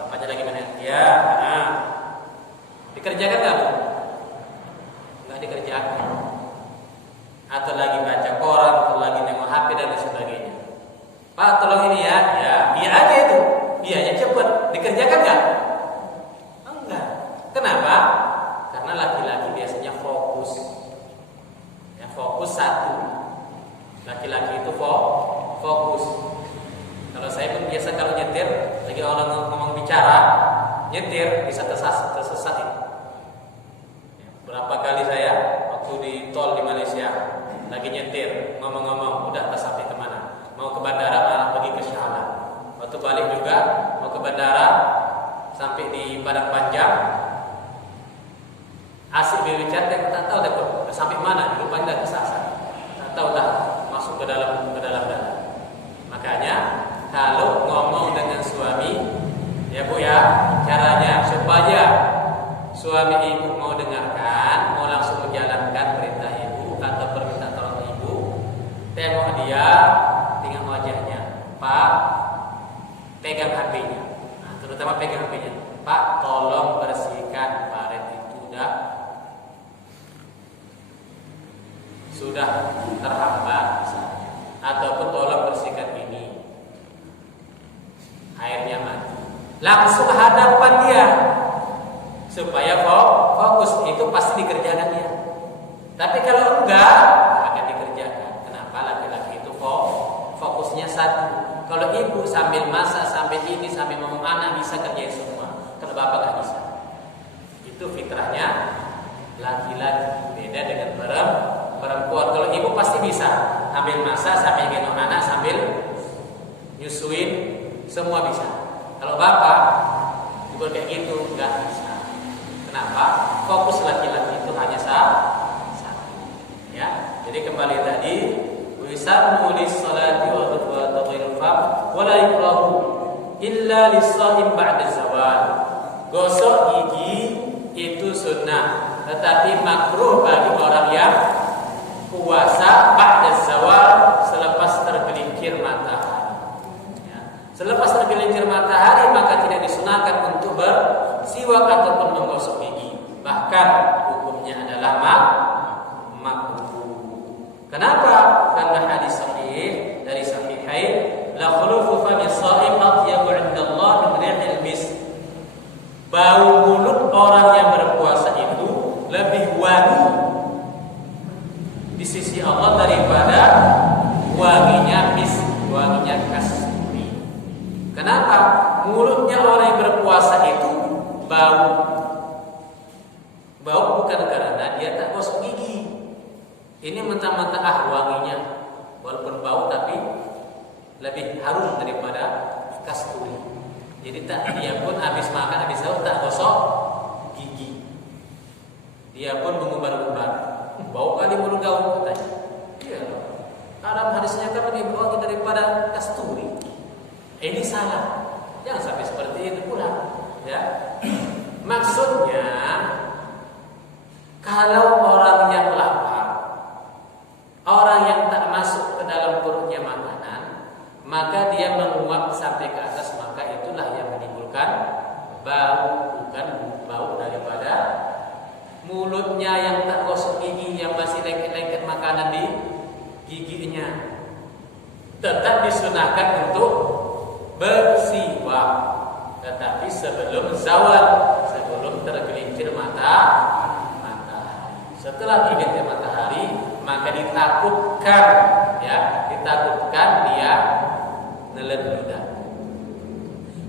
Bapaknya lagi mana? Ya, nah. Dikerjakan nggak, Bu? Nggak dikerjakan. Atau lagi baca koran, atau lagi nengok HP dan sebagainya. "Pak, tolong ini ya." Ya, iya aja itu. Iyanya cepet. Dikerjakan nggak? Enggak. Kenapa? Karena laki-laki biasanya fokus. Ya, fokus satu. Laki-laki itu fokus. Kalau saya pun biasa kalau nyetir, lagi orang ngomong bicara, nyetir bisa tersesat ini. Berapa kali saya waktu di tol di Malaysia lagi nyetir, ngomong-ngomong, udah tak sampai kemana, mau ke bandara malah pergi ke Syahala. Waktu balik juga mau ke bandara, sampai di Padang Panjang, asik berbicara, tak tahu dah sampai mana, rupanya dah kesasar, tak tahu dah masuk ke dalam. Makanya kalau ngomong dengan suami, ya Bu ya, caranya supaya suami ibu mau dengarkan, mau langsung menjalankan perintah ibu atau permintaan tolong ibu, tengok dia, tengok wajahnya. "Pak, pegang HP-nya." Nah, terutama pegang HP-nya. "Pak, tolong bersihkan paret itu sudah terhambat misalnya. Ataupun tolong bersihkan ini, airnya mati." Langsung hadapan dia supaya fokus, itu pasti dikerjakan dia. Tapi kalau enggak, akan dikerjakan. Kenapa? Laki-laki itu fokusnya satu. Kalau ibu sambil masak, sambil ini, sambil ngomong anak bisa kerjain semua. Kalau bapak nggak bisa. Itu fitrahnya laki-laki. Beda dengan perempuan. Kalau ibu pasti bisa sambil masak, sambil gendong anak, sambil nyusuin, semua bisa. Kalau bapak juga kayak gitu nggak bisa. Kenapa? Fokus laki-laki itu hanya satu. Ya. Jadi kembali tadi, wisallu lis-salati wa tadhirul fam wa la yukrahu illa lis-shaim ba'da zawal. Gosok gigi itu sunnah, tetapi makruh bagi orang yang puasa ba'da zawal, selepas tergelincir matahari. Ya. Selepas tergelincir matahari maka tidak disunahkan untuk bersiwak ataupun menggosok gigi. Bahkan hukumnya adalah makruh. Kenapa? Karena hadis sahih dari Sahihain, la khulufu fami shaim atyabu 'indallah min rihil misk. Bau mulut orang yang berpuasa itu lebih wangi di sisi Allah daripada wanginya misk, wanginya kasturi. Kenapa? Mulutnya orang yang berpuasa itu bau bukan karena dia tak gosok gigi. Ini mentah-mentah wanginya, walaupun bau tapi lebih harum daripada kasturi. Jadi dia pun habis makan, habis sahur tak gosok gigi. Dia pun mengumbar-umbar, bau kali mulut kau katanya. Iya loh. Dalam hadisnya kan lebih wangi daripada kasturi. Ini salah. Jangan sampai seperti itu pula. Ya. Maksudnya, kalau orang yang lapar, orang yang tak masuk ke dalam perutnya makanan, maka dia menguap sampai ke atas, maka itulah yang menimbulkan bau, bukan bau daripada mulutnya yang tak gosok gigi, yang masih lengket-lengket makanan di giginya. Tetap disunahkan untuk bersiwak, tetapi sebelum zawal, sebelum tergelincir matahari. Setelah tergelincir matahari, maka ditakutkan dia nelen ludah.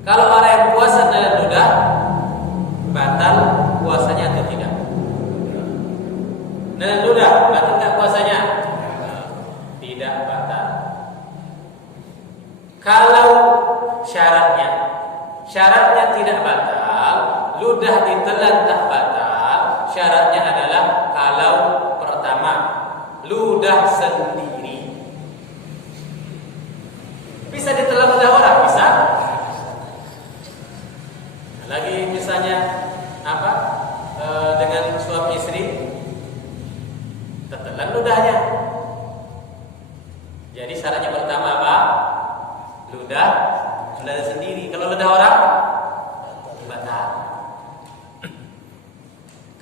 Kalau orang yang puasa nelen ludah, batal puasanya atau tidak? Nelen ludah batal tak puasanya? Tidak batal. Kalau syaratnya tidak batal, ludah ditelan tak batal. Syaratnya adalah kalau pertama ludah sendiri. Bisa ditelan oleh orang, bisa. Lagi misalnya dengan suami istri, tetelan ludahnya.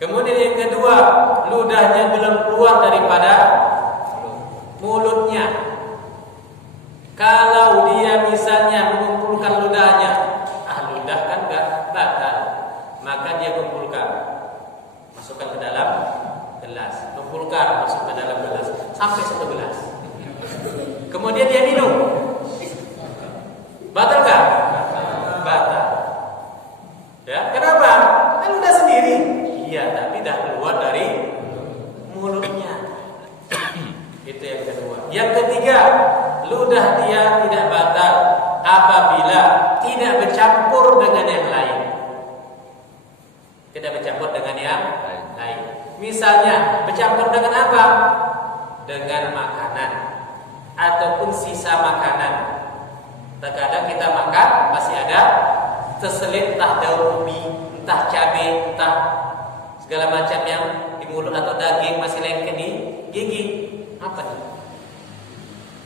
Kemudian yang kedua, ludahnya belum keluar daripada mulutnya. Kalau dia misalnya mengumpulkan ludahnya, ludah kan enggak batal, maka dia kumpulkan, masukkan ke dalam gelas, kumpulkan, masuk ke dalam gelas sampai 1 gelas. Kemudian dia minum, batal enggak? Batal. Ya, kenapa? Kan ludah sendiri. Iya, tapi dah keluar dari mulutnya. Itu yang kedua. Yang ketiga, ludah dia tidak batal apabila tidak bercampur dengan yang lain. Tidak bercampur dengan yang lain. Misalnya, bercampur dengan apa? Dengan makanan ataupun sisa makanan. Terkadang kita makan masih ada terselit entah daun ubi, entah cabai, entah segala macam yang di mulut atau daging masih lengket di gigi. Apa nih?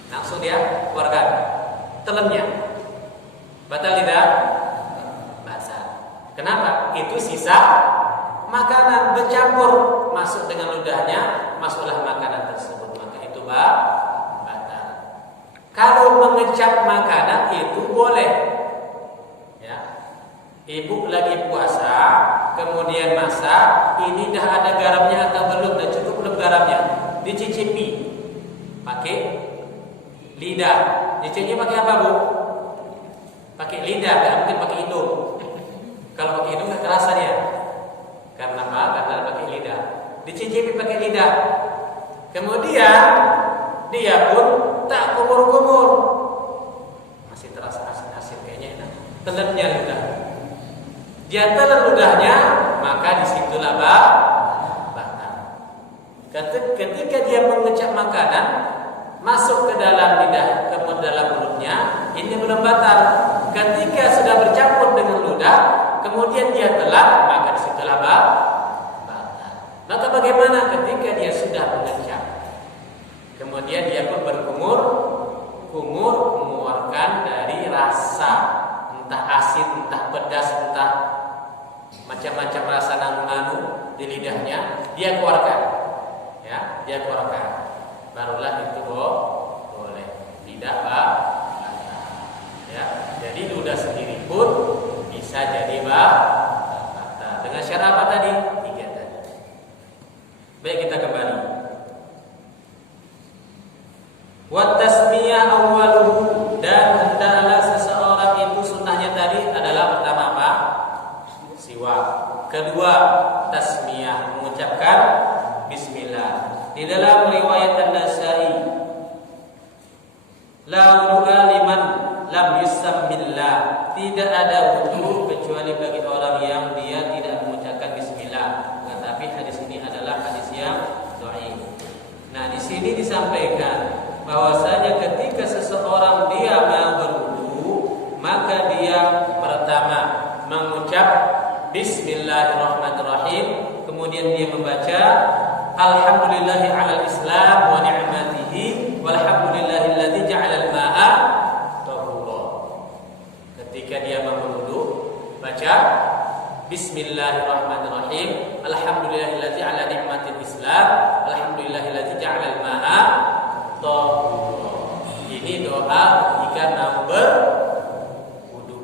Langsung dia keluarkan. Telennya batal tidak? Batal. Kenapa? Itu sisa makanan bercampur masuk dengan ludahnya, masuklah makanan tersebut, maka itu batal. Kalau mengecap makanan itu boleh. Ya. Ibu lagi puasa, kemudian masak, ini dah ada garamnya atau belum, dah cukup belum garamnya, dicicipi pakai lidah. Cicipnya pakai apa, Bu? Pakai lidah, kan mungkin pakai hidung. Kalau pakai hidung nggak kerasa dia. Karena apa? Karena pakai lidah. Dicicipi pakai lidah. Kemudian dia pun tak kumur-kumur, masih terasa asin-asin, kayaknya enak. Telannya ludah. Dia telan ludahnya, maka disitulah batal. Ketika dia mengecap makanan masuk ke dalam lidah, ke dalam mulutnya, ini belum batal. Ketika sudah bercampur dengan ludah, kemudian dia telan, maka disitulah batal. Maka bagaimana ketika dia sudah mengecap, kemudian dia pun berkumur, mengeluarkan dari rasa, entah asin, entah pedas, entah macam-macam rasa nanu-nanu di lidahnya, dia keluarkan. Ya, dia keluarkan. Barulah itu boleh. Tidak batal. Ya, jadi ludah sendiri pun bisa jadi batal. Dengan syarat apa tadi? 3 tadi. Baik, kita kembali. Wa tasmiyah awwaluhu, dan hendaklah seseorang itu sunnahnya tadi adalah pertama apa? Siwak. Kedua, tasmiyah, mengucapkan bismillah. Di dalam riwayat An-Nasa'i, la wudu'a liman lam yusammillah, tidak ada wudu kecuali bagi orang yang dia tidak mengucapkan bismillah. Tetapi hadis ini adalah hadis yang dhaif. Nah, di sini disampaikan bahwasanya ketika seseorang dia mau berwudu, maka dia pertama mengucap bismillahirrahmanirrahim, kemudian dia membaca alhamdulillahi 'alal islam wa ni'matihi walhamdulillahilladzi ja'alal ma'a tahura. Ketika dia mau berwudu, baca bismillahirrahmanirrahim, alhamdulillahilladzi 'ala ni'matil islam alhamdulillahilladzi ja'alal ma'a tahura. Ini doa jika mau berwudu,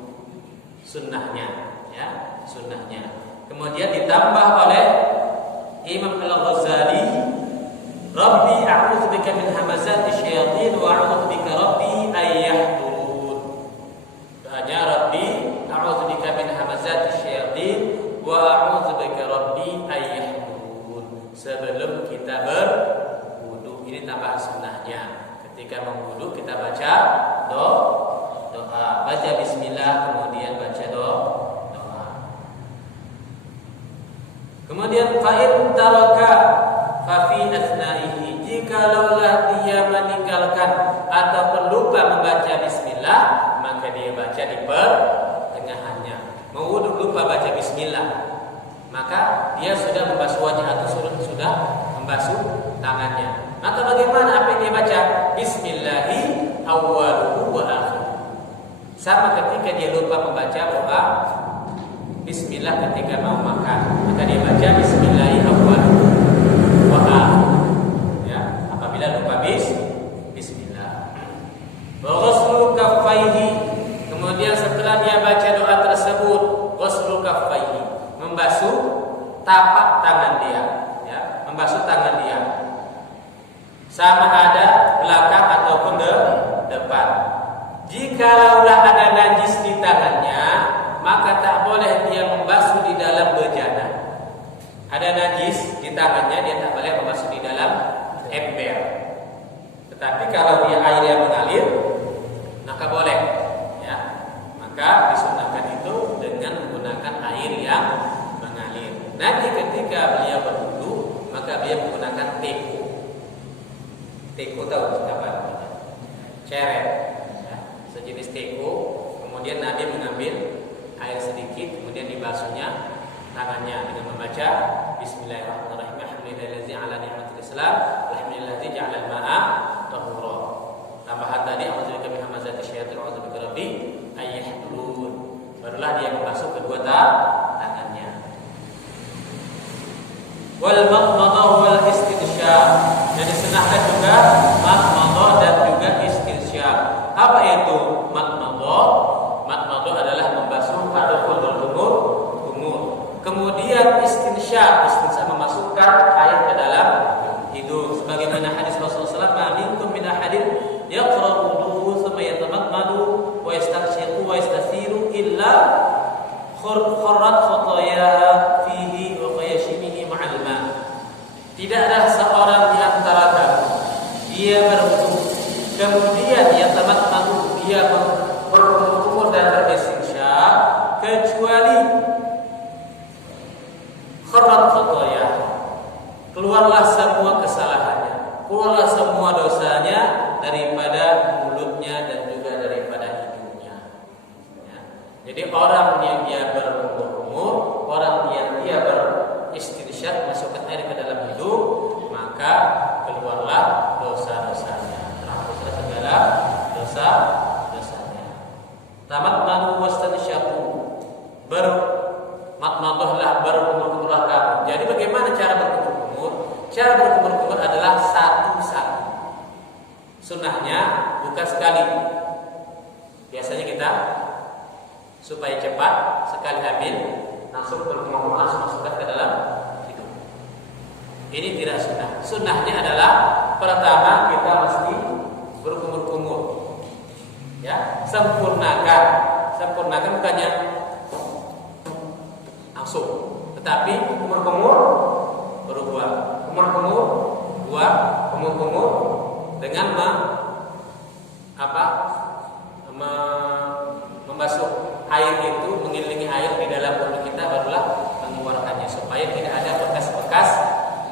sunnahnya, ya, sunnahnya. Kemudian ditambah oleh Imam Al-Ghazali, Rabbi a'udzu bika min hamazati syayatin wa a'udzu bika Rabbi ay yahdurun. Doanya Rabbi a'udzu bika min hamazati syayatin wa a'udzu bika Rabbi ay yahdurun. Sebelum kita berwudu, ini tambahan sunnahnya. Ketika berwudu kita baca doa, baca bismillah, kemudian baca doa. Kemudian fa'in taraka fa fi asna'ihi, jikalaulah dia meninggalkan atau lupa membaca bismillah, maka dia baca di pertengahannya. Mewudu lupa baca bismillah, maka dia sudah membasuh wajah atau sudah membasuh tangannya. Maka bagaimana apa yang dia baca? Bismillahi awwaluhu wa akhiruhu. Sama ketika dia lupa membaca doa bismillah ketika mau makan, maka dia baca bismillahirrahmanirrahim. Ya, apabila lupa bismillah. Wa ghuslu kaffaihi, kemudian setelah dia baca doa tersebut, ghuslu kaffaihi, membasuh tapak tangan dia, ya, membasuh tangan dia. Sama ada belakang ataupun depan. Jikalau ada najis di tangannya, maka tak boleh dia membasuh di dalam bejana. Ada najis di tangannya, dia tak boleh membasuh di dalam ember. Tetapi kalau dia air yang mengalir, maka boleh. Ya, maka disunahkan itu dengan menggunakan air yang mengalir. Nanti ketika beliau berwudu, maka beliau menggunakan teko. Teko tahu apa namanya? Ceret, ya, sejenis teko. Kemudian Nabi mengambil air sedikit, kemudian dibasuhnya tangannya dengan membaca Bismillahirrahmanirrahim. Alhamdulillahillazi ala ni'matil Islam, alhamdulillahillazi ja'ala al-ma'a tahura. Tambahan tadi a'udzubika min hamazati syayatin wa a'udzubika rabbi ayyahdurun. Barulah dia membasuh kedua tangannya. Wal madmadah wal istinsyaq. Dan disunahkan juga madmadah dan juga istinsyaq. Apa itu madmadah? Madmadah adalah membasuh ataupun berkumur. Kemudian istinsyaq memasukkan air ke dalam hidung. Sebagaimana hadis Rasulullah SAW, "Minkum min ahadin yaqra'u wudu'u thumma yatamadmadu wa yastanshiqu wa yastathiru illa kharrat khatayaha fihi wa qayashimihi ma'al ma'." Tidaklah seorang di antara kamu dia berwudu, kemudian dia tamadmadu, dia berkumur dan beristinsyaq, kecuali kharrat khatayah, keluarlah semua kesalahannya, keluarlah semua dosanya daripada mulutnya dan juga daripada hidungnya. Ya. Jadi orang yang dia berkumur, orang yang dia beristinsyaq, masukkan air ke dalam hidung, maka keluarlah dosa-dosanya, terhapuslah segala dosa-dosanya. Tamadmadu wastansyaqu, bermadmadahlah, berkumur-kumurlah kamu. Jadi bagaimana cara berkumur-kumur? Cara berkumur-kumur adalah satu-satu. Sunnahnya bukan sekali. Biasanya kita supaya cepat, sekali ambil langsung berkumur-kumur, langsung masukkan ke dalam hidung. Ini tidak sunnah. Sunnahnya adalah pertama kita mesti berkumur-kumur. Ya, sempurnakan bukannya langsung, tetapi kumur-kumur berubah, kumur-kumur dua, kumur-kumur dengan membasuh air itu, mengiringi air di dalam mulut kita, barulah mengeluarkannya supaya tidak ada bekas-bekas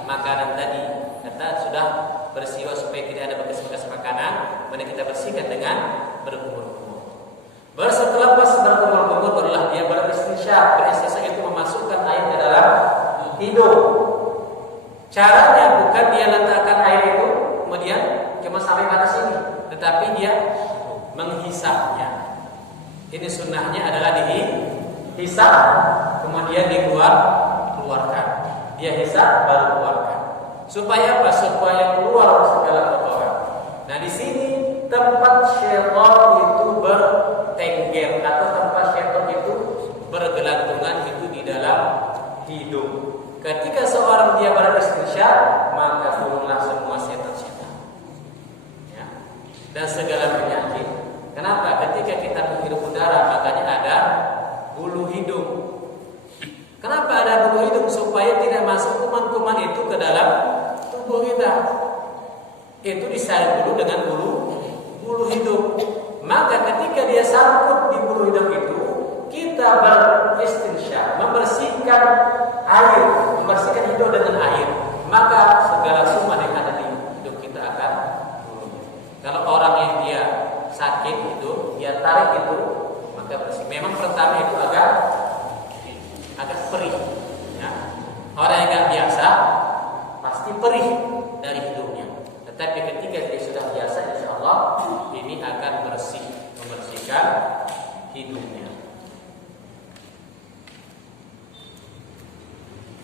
makanan tadi. Kita sudah bersihkan supaya tidak ada bekas-bekas makanan, kemudian kita bersihkan dengan berkumur-kumur. Setelah berkumur-kumur barulah dia beristinsyaq. Beristinsyaq itu memasukkan air ke dalam hidung. Caranya bukan dia letakkan air itu kemudian cuma sampai pada sini, tetapi dia menghisapnya. Ini sunnahnya adalah dihisap kemudian dikeluarkan. Dia hisap baru keluarkan. Supaya apa? Supaya keluar segala kotoran. Nah, di sini tempat syaitan itu bertengger atau tempat syaitan itu bergelantungan itu di dalam hidung. Ketika seorang dia beristinsyaq, maka turunlah semua setan-setan. Ya. Dan segala penyakit. Kenapa? Ketika kita menghirup udara, makanya ada bulu hidung. Kenapa ada bulu hidung? Supaya tidak masuk kuman-kuman itu ke dalam tubuh kita. Itu disaring dulu dengan bulu hidung. Maka ketika dia sangkut di bulu hidung itu, kita beristinsyaq, membersihkan air, membersihkan hidung dengan air, maka segala kuman yang ada di hidung kita akan turun. Kalau orang yang dia sakit itu, dia tarik itu, maka bersih. Memang pertama itu agak perih, ya. Orang yang nggak biasa pasti perih dari hidungnya. Tetapi ketika dia sudah biasa, insya Allah ini akan membersihkan hidungnya.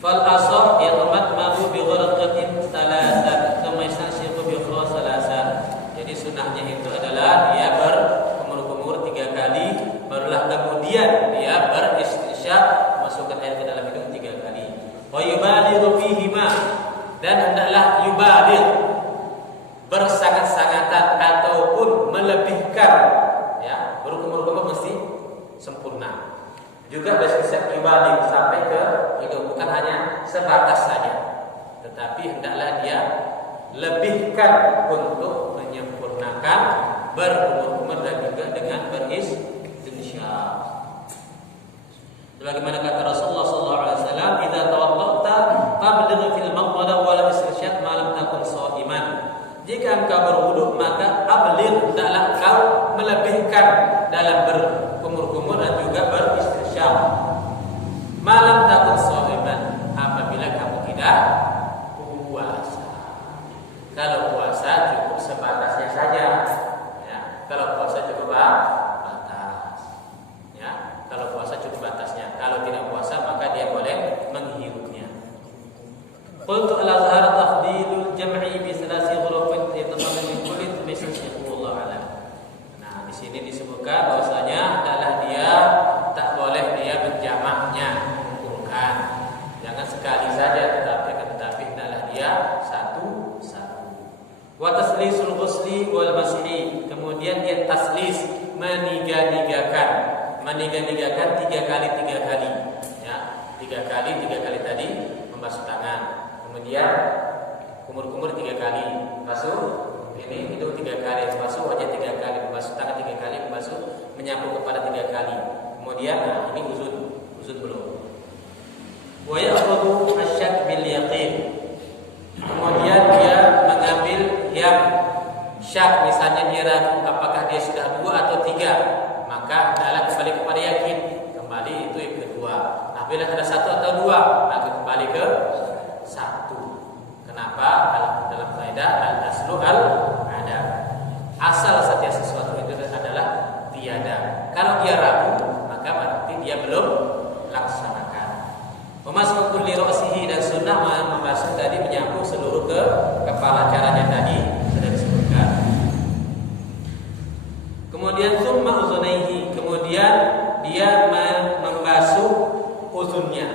Fal asah yatamatmalu bi gharqatin thalathan thumma yastansiqu bi ukhra thalathan. Jadi sunnahnya itu adalah dia berkumur-kumur 3 kali, barulah kemudian dia beristinsyaq, masukkan air ke dalam hidung 3 kali. Wa yubalighu fihima, dan hendaklah yubaligh, bersangat-sangatan ataupun melebihkan, ya, berkumur-kumur mesti sempurna. Juga bersifat yubaligh sampai ke hidung, bukan hanya sebatas saja, tetapi hendaklah dia lebihkan untuk menyempurnakan berkumur-kumur dan juga dengan beristinsyaq. Sebagaimana kata Rasulullah sallallahu alaihi wasallam, "Idza tawadda'ta fabligh fil maqwala wal istinsyaq ma lam takun sha'iman." Jika engkau berwudu, maka abligh, hendaklah engkau melebihkan dalam berkumur-kumur dan juga beristinsyaq. Malam takun sha'iman, apabila kamu tidak puasa. Kalau puasa cukup sebatasnya saja, ya. Kalau puasa cukup batas, ya. Kalau puasa cukup batasnya. Kalau tidak puasa maka dia boleh menghirupnya. Qultu al-azhar tafdilul jam'i bi thalathi ghurufin yatamamu min kulli thumma wallahu a'lam. Nah, di sini disebutkan bahwasanya adalah dia tak boleh dia menjamaknya, mengumpulkan. Jangan sekali saja, tetapi hendaklah dia satu-satu. Wa taslisul ghusli wal mas'i, kemudian dia taslis, meniga-nigakan. Meniga-nigakan 3 kali 3 kali, ya. 3 kali tadi membasuh tangan. Kemudian kumur-kumur 3 kali, basuh ini hidung 3 kali, basuh wajah 3 kali, membasuh tangan 3 kali, membasuh menyapu kepala 3 kali. Kemudian ini uzun belum. Wa ya'khudhu asyak bil yaqin. Kemudian dia mengambil yang syak, misalnya dia ragu apakah dia sudah 2 atau 3, maka adalah kembali kepada yakin. Kembali itu yang kedua. Apabila ada 1 atau 2, maka kembali ke 1. Kenapa? Dalam kaidah al-aslu al-ada. Asal setiap sesuatu itu adalah tiada. Kalau dia ragu, maka berarti dia belum laksanakan. Memasuk kulli ra'sihi, dan sunnah membasuh tadi menyapu seluruh ke kepala, caranya tadi sudah disebutkan. Kemudian summa uzunaihi, kemudian dia membasuh uzunnya.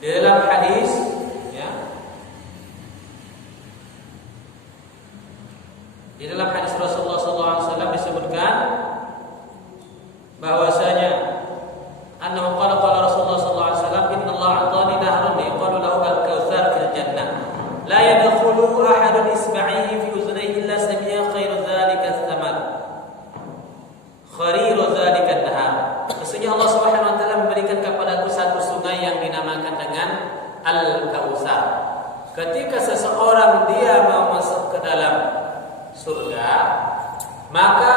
Di dalam hadis, ya, di dalam hadis Rasulullah SAW disebutkan bahwasanya annahu qala Rasulullah SAW, innallaha a'tani nahrun yuqalu lahu al-kautsar fil jannah la yadkhulu ahadun isba'ihi fi uzunayhi illa sami'a khairu dzalika as-samar khariru dzalika an-nahar. Sesungguhnya Allah Subhanahu wa taala memberikan kepadaku satu sungai yang dinamakan dengan Al-Kautsar. Ketika seseorang dia mau masuk ke dalam surga, maka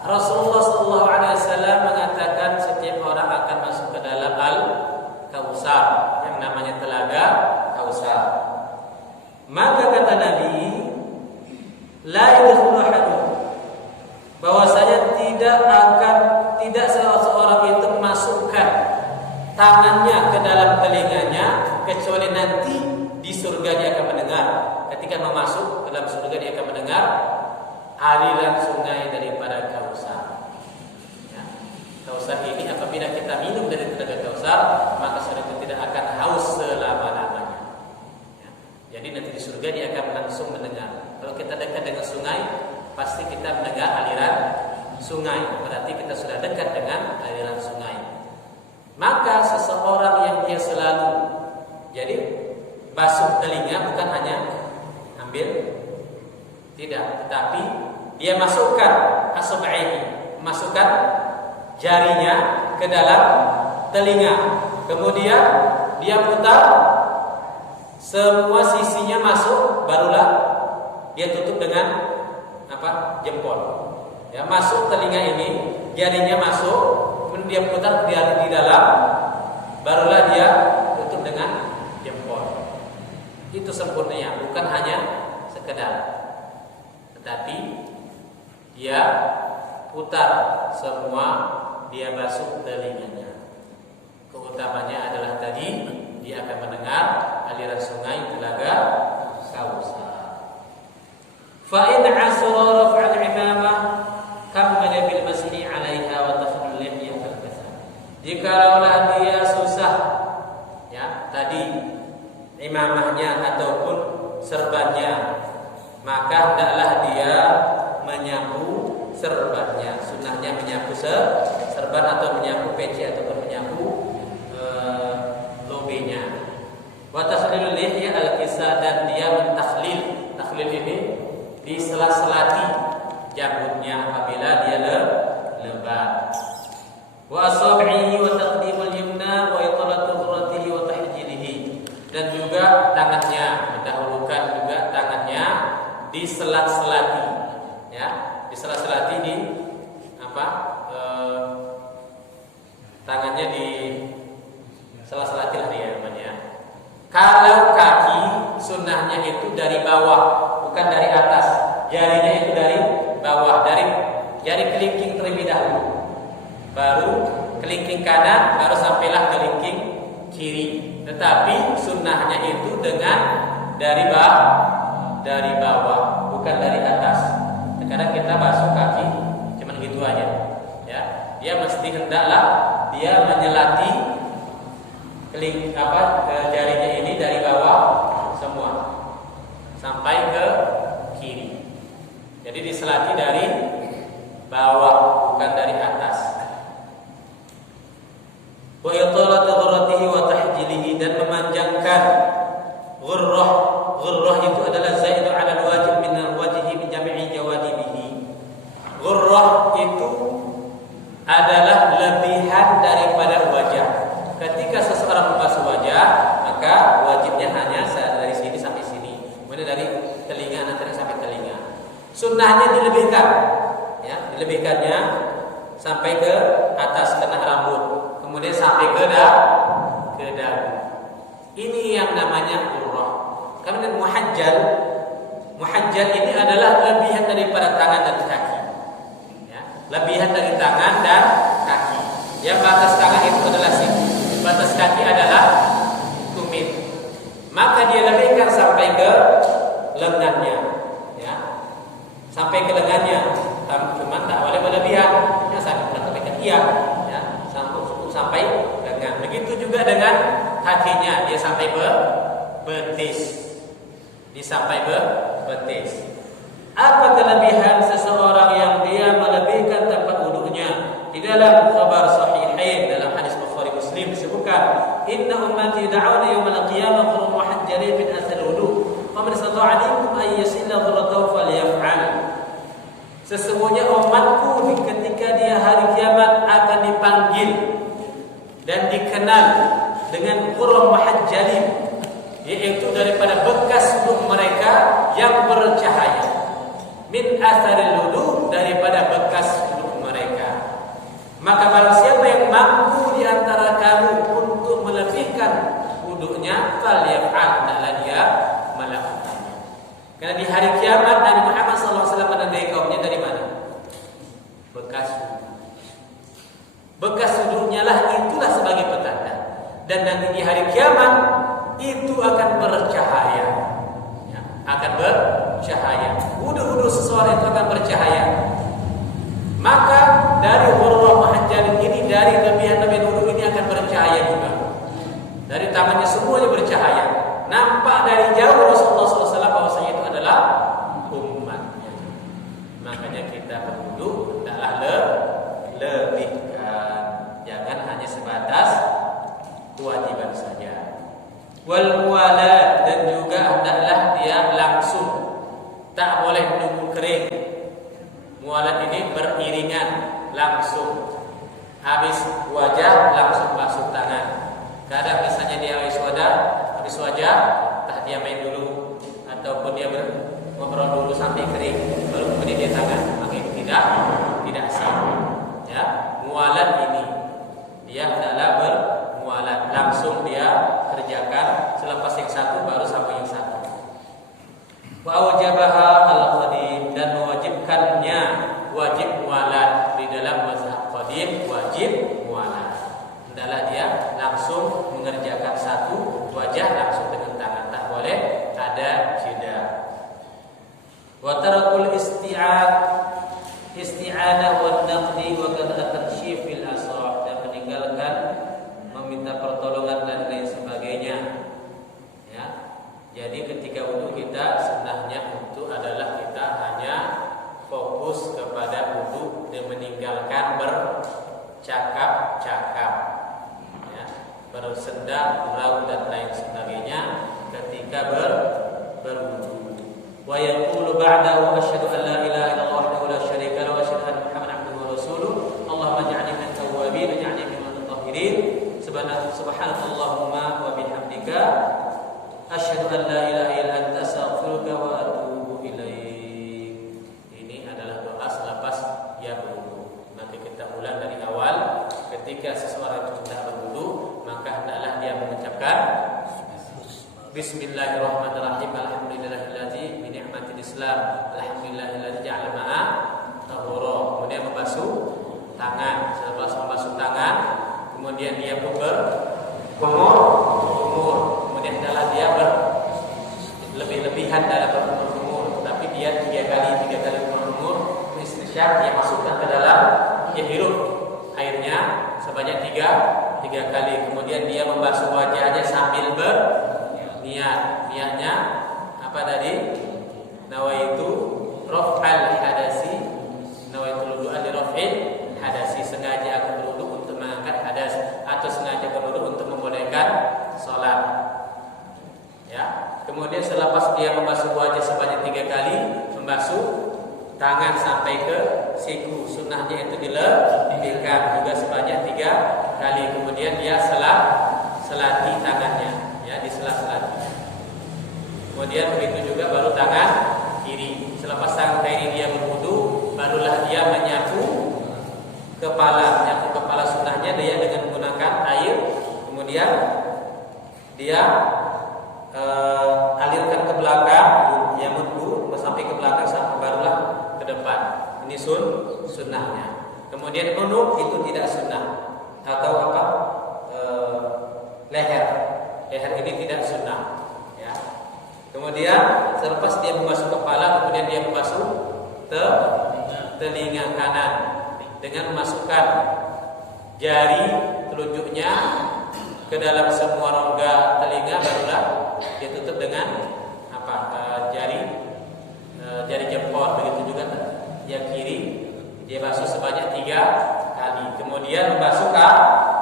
Rasulullah SAW mengatakan setiap orang akan masuk ke dalam Al-Kautsar, yang namanya telaga Kautsar. Maka kata Nabi, la yadkhulu ahadun, bahwasanya tidak seorang itu memasukkan tangannya ke dalam telinganya kecuali nanti di surga dia akan mendengar. Ketika mau masuk ke dalam surga dia akan mendengar aliran sungai daripada Kautsar. Ya. Kautsar ini apabila kita minum dari telaga Kautsar, maka seorang itu tidak akan haus selama-lamanya. Ya. Jadi nanti di surga dia akan langsung mendengar. Kalau kita dekat dengan sungai, pasti kita mendengar aliran sungai. Berarti kita sudah dekat dengan aliran sungai. Maka seseorang yang dia selalu, jadi basuh telinga bukan hanya ambil, tidak, tetapi dia masukkan asab'ihi, masukkan jarinya ke dalam telinga, kemudian dia putar semua sisinya masuk, barulah dia tutup dengan jempol. Ya, masuk telinga ini, jarinya masuk, kemudian dia putar di dalam, barulah dia tutup dengan jempol. Itu sempurnanya, bukan hanya sekedar, tetapi dia putar semua, dia basuh telinganya. Keutamanya adalah tadi dia akan mendengar aliran sungai Telaga Kausar. Fa in asra raf'al imamah kammala bil masih 'alaiha wa tafdhul lihyah al-kasar. Jikalau dia susah ya tadi imamahnya ataupun serbannya, maka hendaklah dia menyapu serbannya. Sunnahnya menyapu serban atau menyapu peci ataupun menyapu lobenya. Wa tashlilul lihya al-kisa, dan dia mentakhlil. Takhlil ini di sela-selati janggutnya apabila dia lebat. Wa asabihi wa taqdimul yumna wa italatu dhurratihi wa tahjilihi, dan juga tangannya, mendahulukan juga tangannya di selat-selati ya, di selat-selati di apa? Tangannya di selat-selati lah dia namanya. Kalau kaki sunnahnya itu dari bawah, bukan dari atas. Jarinya itu dari bawah, dari jari kelingking terlebih dahulu, baru kelingking kanan, baru sampailah kelingking kiri. Tetapi sunnahnya itu dengan dari bawah, bukan dari atas. Kadang kita basuh kaki cuman gitu aja ya. Dia mesti hendaklah dia menyelati jarinya ini dari bawah semua sampai ke kiri. Jadi diselati dari bawah, bukan dari atas. Wa italatu ghurratihi wa tahjilihi, dan memanjangkan ghurrah. Ghurrah itu adalah zaidu 'ala al-wajib min al-wajhi min jami'i jawanibihi. Ghurrah itu adalah lebihan daripada wajah. Ketika seseorang membasuh wajah, maka wajibnya hanya dari sini sampai sini, kemudian dari telinga nanti sampai telinga. Sunnahnya dilebihkan, ya, dilebihkannya sampai ke atas kena rambut, kemudian sampai ke dagu. Ini yang namanya ghurrah. Kemudian muhajjal ini adalah lebihan daripada tangan dan kaki. Ya, lebihan dari tangan dan kaki. Yang batas tangan itu adalah sini, batas kaki adalah tumit. Maka dia lebihkan sampai ke lengannya, ya, sampai ke lengannya. Cuma tak boleh berlebihan, ya, sampai ke tiang, ya, sampai lengan. Begitu juga dengan kakinya, dia sampai betis. Disampai betis. Apa kelebihan seseorang yang dia melebihkan tempat wudunya? Di dalam khabar sahihain, dalam hadis Bukhari Muslim disebutkan, inna ummati da'una yawmal qiyamah qurun muhajjalin min athar wudu. Faman istata'a minkum an yasilla dhurratahu falyaf'al. Sesungguhnya umatku ketika dia hari kiamat akan dipanggil dan dikenal dengan qurun muhajjalin, yaitu daripada bekas wudhu mereka yang bercahaya, min atharil wudu, daripada bekas wudhu mereka. Maka barang siapa yang mampu di antara kamu untuk melebihkan wudhunya, falyaf'al, hendaklah dia melakukannya. Karena di hari kiamat Nabi Muhammad SAW menandai kaumnya dari mana? Bekas wudhu. Bekas wudhunya lah itulah sebagai petanda. Dan nanti di hari kiamat itu akan bercahaya, ya, akan bercahaya. Wudu seseorang itu akan bercahaya. Maka dari ghurrah muhajjalin ini, dari lebihan wudu ini akan bercahaya juga. Dari tangannya semuanya bercahaya. Nampak dari jauh Rasulullah SAW bahwasanya itu adalah umatnya. Makanya kita berwudu hendaklah lebihkan, jangan hanya sebatas kewajiban saja. Wal muwalat, dan juga hendaklah dia langsung, tak boleh menunggu kering. Muwalat ini beriringan, langsung habis wajah langsung basuh tangan. Kadang misalnya dia habis wajah, tak dia main dulu ataupun dia ngobrol dulu sampai kering, baru kemudian dia tangan. Maka itu tidak sah. Ya, muwalat ini dia hendaklah bermuwalat, langsung dia kerjakan, selepas yang satu baru sambung yang satu. Wa aujabaha al-qadim, dan mewajibkannya wajib muwalat. Di dalam mazhab qadim wajib muwalat. Hendaklah dia langsung mengerjakan satu Jadi ketika wudu kita sunnahnya itu adalah kita hanya fokus kepada wudu dan meninggalkan bercakap-cakap, ya, bersenda, gurau dan lain sebagainya ketika berwudu. Wa yaqulu ba'dahu asyhadu an la ilaha illallah wahdahu la syarika lahu wa asyhadu anna Muhammadan abduhu wa rasuluh. Allahumma ij'alni minat tawwabin waj'alni minal mutatahhirin. Subhanakallahumma wa bihamdika asyhadu an la ilaha illa anta astaghfiruka wa atubu ilaik. Ini adalah doa selepas dia berwudu. Nanti kita ulang dari awal. Ketika seseorang itu sudah berwudu, maka hendaklah dia mengucapkan Bismillahirrahmanirrahim. Alhamdulillahillazi bi ni'matil Islam. Alhamdulillahillazi ja'ala ma'a tahura. Kemudian membasuh tangan. Setelah membasuh tangan, kemudian dia berkumur. Kemudian adalah dia berlebih-lebihan dalam berkumur. Tapi dia tiga kali berkumur. Istinsyaq dia masukkan ke dalam, dia hirup airnya sebanyak tiga kali. Kemudian dia membasuh wajahnya sambil niatnya apa tadi? Nawaitu raf'al hadasi, nawaitu wudu'a li raf'il hadasi, sengaja aku berwudu untuk mengangkat hadas atau sengaja berwudu untuk membolehkan salat. Ya. Kemudian selepas dia membasuh wajah sebanyak 3 kali, membasuh tangan sampai ke siku. Sunnahnya itu dilebihkan juga sebanyak 3 kali. Kemudian dia selati tangannya, ya, disela-selati. Kemudian begitu juga baru tangan kiri. Selepas tangan kiri dia berwudu, barulah dia menyapu kepala. Menyapu kepala sunnahnya dia dengan menggunakan air. Kemudian dia alirkan ke belakang, dia muddu sampai ke belakang, barulah ke depan. Ini sunnahnya. Kemudian unuk itu tidak sunnah. Atau apa? Leher ini tidak sunnah. Ya. Kemudian selepas dia membasuh kepala, kemudian dia membasuh telinga kanan dengan memasukkan jari telunjuknya ke dalam semua rongga telinga, barulah dia tutup dengan jari jempol. Begitu juga yang kiri dia basuh sebanyak 3 kali. Kemudian membasuh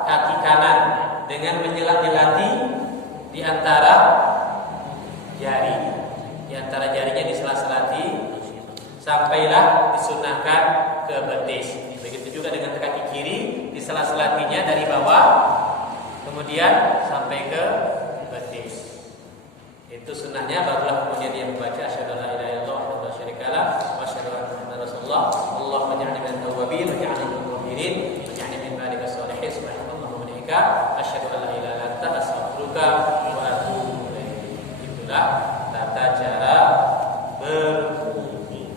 kaki kanan dengan menjelat-jelati di antara jarinya disela-selati sampailah disunahkan ke betis. Begitu juga dengan kaki kiri disela-selatinya dari bawah kemudian sampai ke betis. Itu sunnahnya. Barulah kemudian dia membaca asyhadu an la ilaha illallah wa la syarika lah wa asyhadu anna Muhammadar rasulullah. Allahumma ij'alni minat tawwabin waj'alni minal mutatahhirin waj'alni min ibadika sholihin. Subhanallah wa bihamdika asyhadu an la ilaha illa anta astaghfiruka wa atubu ilaik. Itulah tata cara berwudu.